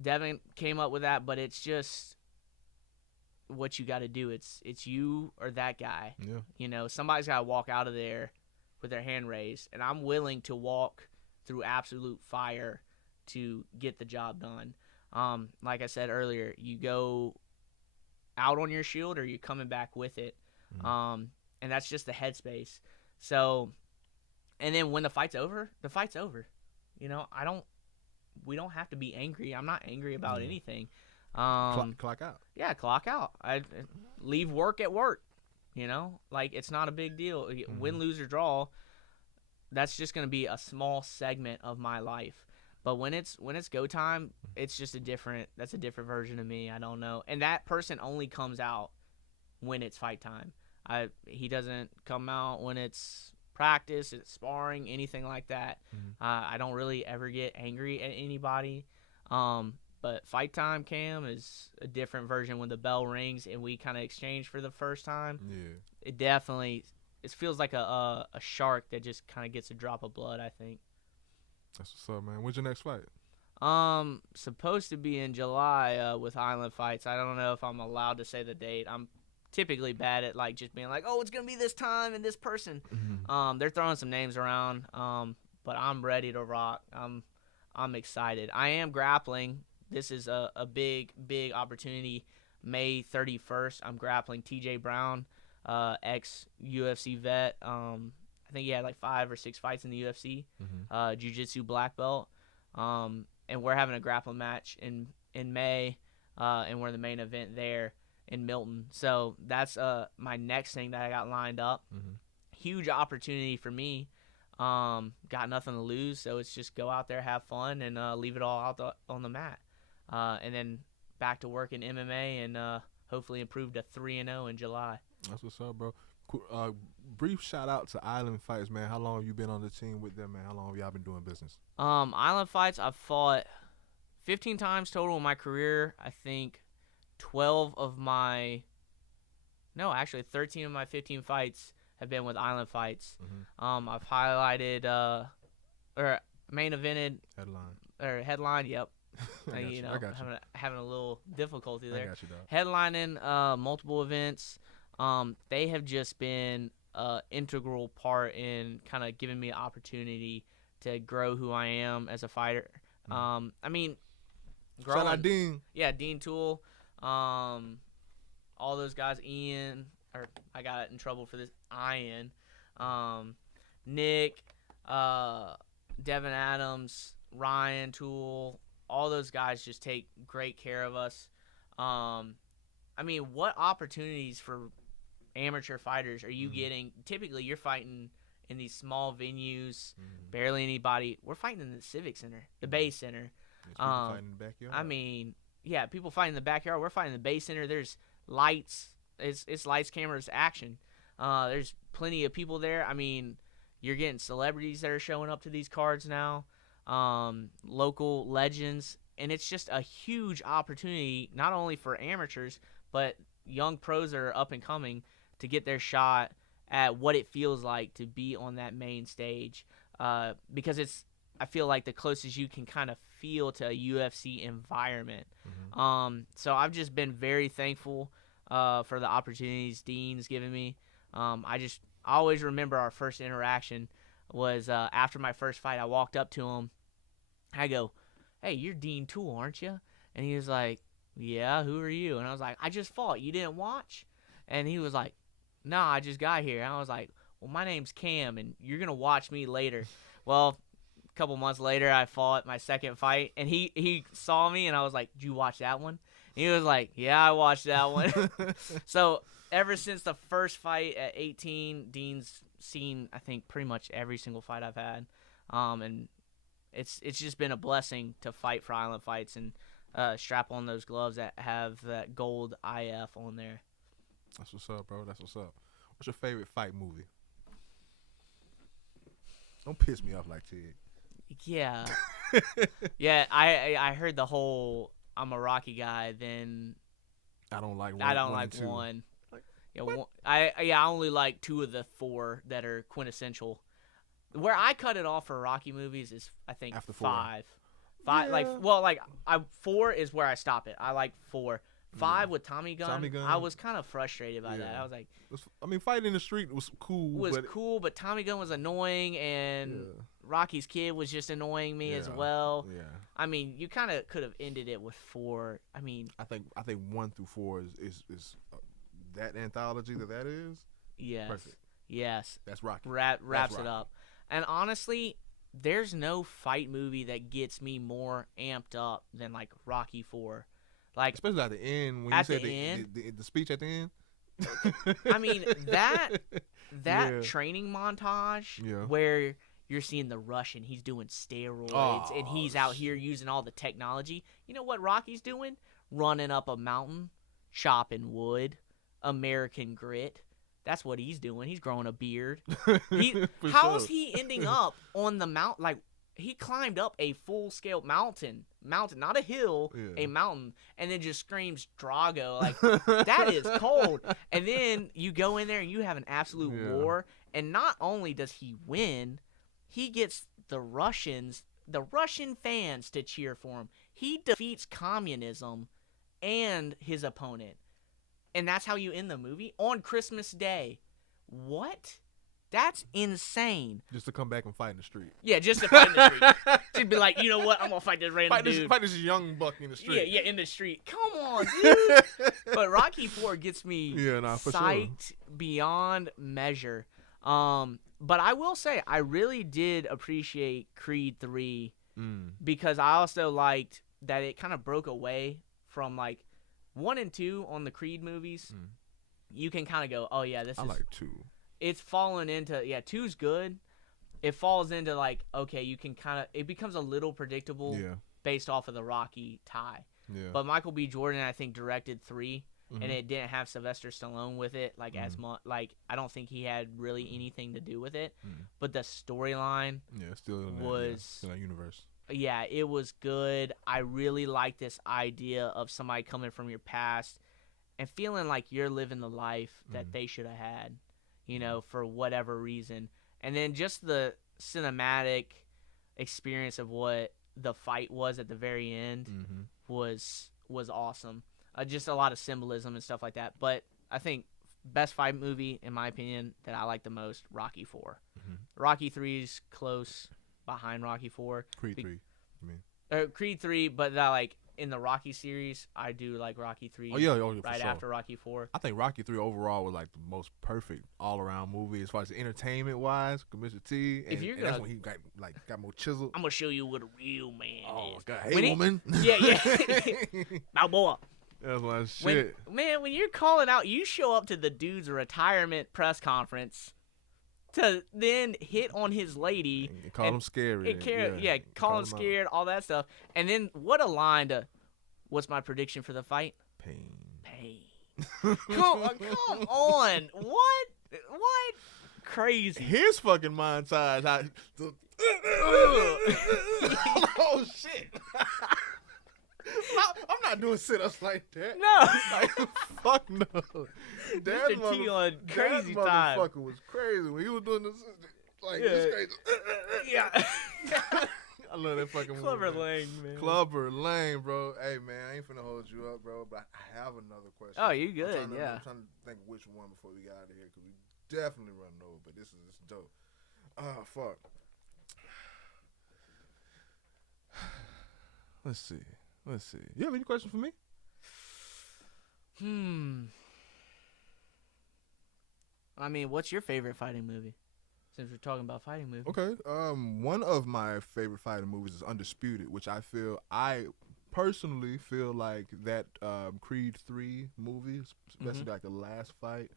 Devin came up with that, but it's just what you got to do. It's you or that guy. Yeah. You know, somebody's got to walk out of there with their hand raised, and I'm willing to walk through absolute fire to get the job done. Like I said earlier, you go out on your shield or you're coming back with it. Mhm. And that's just the headspace. So, and then when the fight's over, the fight's over. You know, we don't have to be angry. I'm not angry about Yeah. anything. Clock out. Yeah, clock out. I leave work at work. You know, like it's not a big deal. Win, lose, or draw. That's just gonna be a small segment of my life. But when it's go time, it's just that's a different version of me. I don't know. And that person only comes out when it's fight time. He doesn't come out when it's practice, it's sparring, anything like that. I don't really ever get angry at anybody. But fight time, Cam, is a different version when the bell rings and we kind of exchange for the first time. Yeah. It feels like a shark that just kind of gets a drop of blood, I think. That's what's up, man. When's your next fight? Supposed to be in July with Island Fights. I don't know if I'm allowed to say the date. I'm typically bad at like just being like, oh, it's gonna be this time and this person. They're throwing some names around. But I'm ready to rock. I'm excited. I am grappling. This is a big opportunity. May 31st, I'm grappling TJ Brown, ex-UFC vet. I think he had like 5 or 6 fights in the UFC, jiu-jitsu black belt. And we're having a grappling match in May, and we're the main event there in Milton. So that's my next thing that I got lined up. Huge opportunity for me. Got nothing to lose, so it's just go out there, have fun, and leave it all out on the mat. And then back to work in MMA and hopefully improve to 3-0 in July. That's what's up, bro. Brief shout out to Island Fights, man. How long have you been on the team with them, man? How long have y'all been doing business? Island Fights, I've fought 15 times total in my career. I think 13 of my 15 fights have been with Island Fights. I've highlighted or main evented headline. Yep. Having a little difficulty there. I got you, dog. Headlining multiple events. They have just been an integral part in kind of giving me an opportunity to grow who I am as a fighter. I mean, growing. Shout out Dean. Yeah, Dean Toole. All those guys. Ian. Or I got in trouble for this. Ian. Nick. Devin Adams. Ryan Toole. All those guys just take great care of us. I mean, what opportunities for amateur fighters are you getting? Typically, you're fighting in these small venues, barely anybody. We're fighting in the Civic Center, the Bay Center. People fighting in the backyard. I mean, yeah, people fighting in the backyard. We're fighting in the Bay Center. There's lights. It's lights, cameras, action. There's plenty of people there. I mean, you're getting celebrities that are showing up to these cards now. Local legends, and it's just a huge opportunity not only for amateurs but young pros that are up and coming to get their shot at what it feels like to be on that main stage, because I feel like the closest you can kind of feel to a UFC environment. So I've just been very thankful for the opportunities Dean's given me. I always remember our first interaction was after my first fight. I walked up to him. I go, "Hey, you're Dean Toole, aren't you?" And he was like, "Yeah, who are you?" And I was like, "I just fought. You didn't watch?" And he was like, "No, I just got here." And I was like, "Well, my name's Cam, and you're going to watch me later." Well, a couple months later, I fought my second fight, and he saw me, and I was like, "Did you watch that one?" And he was like, "Yeah, I watched that one." So ever since the first fight at 18, Dean's seen, I think, pretty much every single fight I've had. And it's just been a blessing to fight for Island Fights and strap on those gloves that have that gold IF on there. That's what's up, bro. That's what's up. What's your favorite fight movie? Don't piss me off like Ted. Yeah. Yeah, I heard the whole I'm a Rocky guy, then I don't like one. Yeah, I only like 2 of the 4 that are quintessential. Where I cut it off for Rocky movies is, I think, after 4. 5. 5, yeah. 4 is where I stop it. I like 4. 5 with Tommy Gun. Tommy Gun. I was kind of frustrated by that. I was like, fighting in the street was cool. But Tommy Gun was annoying, and Rocky's kid was just annoying me as well. Yeah. I mean, you kind of could have ended it with 4. I mean, I think 1 through 4 is that anthology that is. Yes. Perfect. Yes. That's Rocky. Wraps it up. And honestly, there's no fight movie that gets me more amped up than like Rocky 4. Like, especially at the end when you said the speech at the end. I mean, that training montage where you're seeing the Russian, he's doing steroids and he's out here using all the technology. You know what Rocky's doing? Running up a mountain, chopping wood, American grit. That's what he's doing. He's growing a beard. How is he ending up on the mountain? Like, he climbed up a full-scale mountain, not a hill, a mountain, and then just screams Drago. Like, that is cold. And then you go in there and you have an absolute war. And not only does he win, he gets the Russian fans to cheer for him. He defeats communism and his opponent. And that's how you end the movie? On Christmas Day. What? That's insane. Just to come back and fight in the street. Yeah, just to fight in the street. Just be like, you know what? I'm going to fight this random dude. Fight this young buck in the street. Yeah, in the street. Come on, dude. But Rocky 4 gets me psyched beyond measure. But I will say, I really did appreciate Creed 3 because I also liked that it kind of broke away from like 1 and 2 on the Creed movies. You can kind of go, oh yeah, I like 2. It's fallen into 2's good. It falls into like, okay, you can kind of, it becomes a little predictable based off of the Rocky tie. Yeah. But Michael B. Jordan, I think, directed 3, and it didn't have Sylvester Stallone with it like as much. Like, I don't think he had really anything to do with it. But the storyline was still in that universe. Yeah, it was good. I really like this idea of somebody coming from your past and feeling like you're living the life that they should have had, you know, for whatever reason. And then just the cinematic experience of what the fight was at the very end was awesome. Just a lot of symbolism and stuff like that. But I think best fight movie, in my opinion, that I like the most, Rocky 4. Rocky 3's close behind Rocky 4. Creed 3, you mean? Creed 3, but like in the Rocky series, I do like Rocky 3 right after Rocky 4. I think Rocky 3 overall was like the most perfect all-around movie as far as entertainment-wise. Mr. T, and that's when he got more chisel. I'm gonna show you what a real man is. God. Hey, woman. Balboa. That's my shit. When you're calling out, you show up to the dude's retirement press conference to then hit on his lady. And call him scary. Call him scared, all that stuff. And then what a line to, what's my prediction for the fight? Pain. Come on. What? Crazy. His fucking mind size. Oh, shit. I'm not doing sit-ups like that. No. Fuck no. That Mr. T on crazy time. That motherfucker was crazy when he was doing this. This crazy. Yeah. I love that fucking movie. Clubber Lang, man. Clubber Lang, bro. Hey, man, I ain't finna hold you up, bro, but I have another question. Oh, you good, I'm trying to think of which one before we get out of here, because we definitely running over, but this is dope. Oh, fuck. Let's see. You have any questions for me? I mean, what's your favorite fighting movie? Since we're talking about fighting movies. Okay. One of my favorite fighting movies is Undefeated, which I personally feel like that Creed 3 movie, especially like the last fight,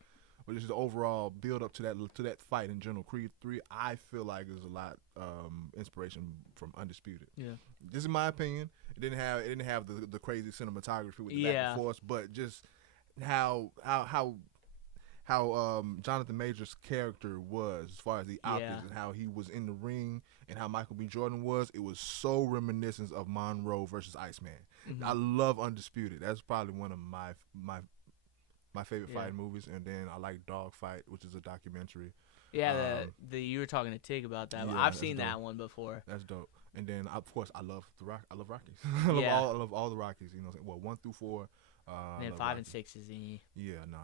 or just the overall build up to that fight in general, Creed 3, I feel like there's a lot inspiration from Undisputed. Yeah. This is my opinion. It didn't have the crazy cinematography with the back and forth, but just how Jonathan Major's character was as far as the optics and how he was in the ring and how Michael B. Jordan was. It was so reminiscent of Monroe versus Iceman. I love Undisputed. That's probably one of my favorite fighting movies. And then I like Dogfight, which is a documentary. Yeah, you were talking to Tig about that one. I've seen that one before. That's dope. And then of course I love I love Rockies. I love all the Rockies. You know, well 1 through 4. And then 5 and 6 is the. Yeah, no.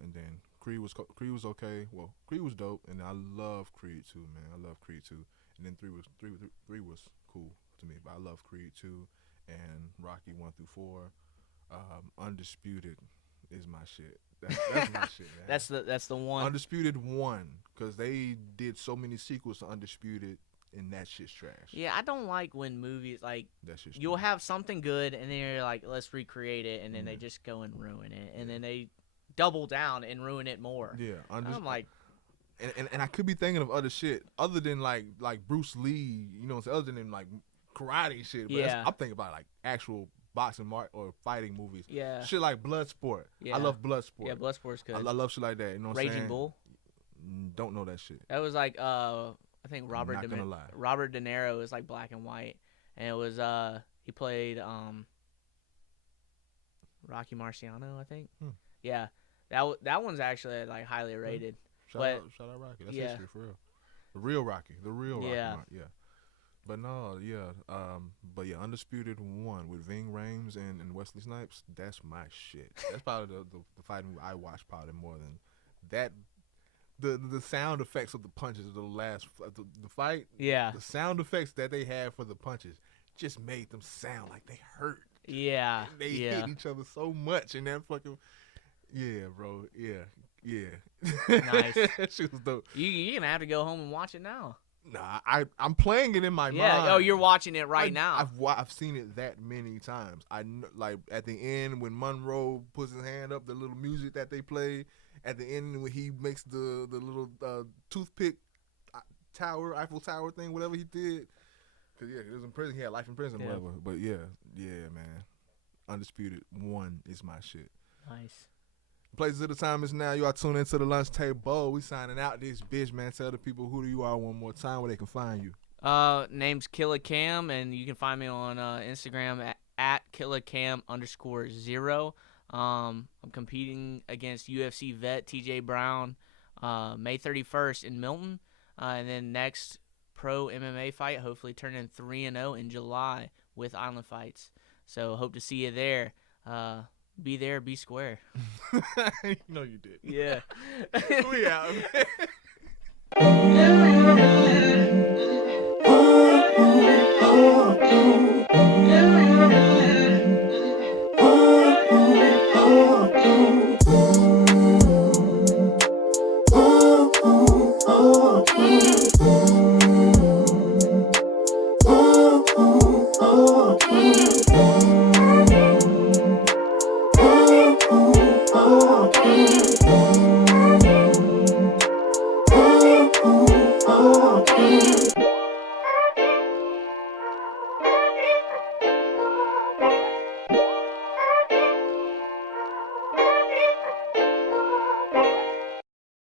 And then Creed was okay. Well, Creed was dope, and I love Creed 2, man. I love Creed 2. And then 3 was cool to me, but I love Creed 2 and Rocky 1 through 4. Undisputed is my shit. That's my shit, man. That's the one. Undisputed 1, because they did so many sequels to Undisputed, and that shit's trash. Yeah, I don't like when movies like that shit's you'll trash. have something good and then you're like, let's recreate it, and then they just go and ruin it, and then they double down and ruin it more. Yeah, I'm like, and I could be thinking of other shit other than like Bruce Lee, you know, other than like karate shit. But I'm thinking about like actual boxing or fighting movies. Yeah, shit like Bloodsport. Yeah. I love Bloodsport. Yeah, Bloodsport's good. I love shit like that. You know what I'm saying? Raging Bull. Don't know that shit. That was like I think Robert De Niro is like black and white, and it was he played Rocky Marciano, I think. Yeah, that one's actually like highly rated. Shout out Rocky. That's history for real. The real Rocky. Yeah. But no, but yeah, Undisputed 1 with Ving Rhames and Wesley Snipes. That's my shit. That's probably the fighting movie I watch probably more than that. The sound effects of the punches, the fight, the sound effects that they had for the punches just made them sound like they hurt. Yeah, and they hit each other so much, and that fucking bro, nice. That shit was dope. You're gonna have to go home and watch it now. Nah, I'm playing it in my mind. Oh, you're watching it right now. I've seen it that many times. I like at the end when Monroe puts his hand up, the little music that they play. At the end when he makes the little toothpick Eiffel Tower thing, whatever he did. Cause he was in prison. He had life in prison, or whatever. But yeah, man. Undisputed 1 is my shit. Nice. Places of the time is now. You are tuning into the Lunch Table. We signing out this bitch, man. Tell the people who you are one more time, where they can find you. Name's Killa Cam, and you can find me on Instagram at KillaCam_0. I'm competing against UFC vet TJ Brown May 31st in Milton, and then next pro MMA fight, hopefully turning 3-0 in July with Island Fights. So hope to see you there. Be there, be square. You know you did. Yeah. We out.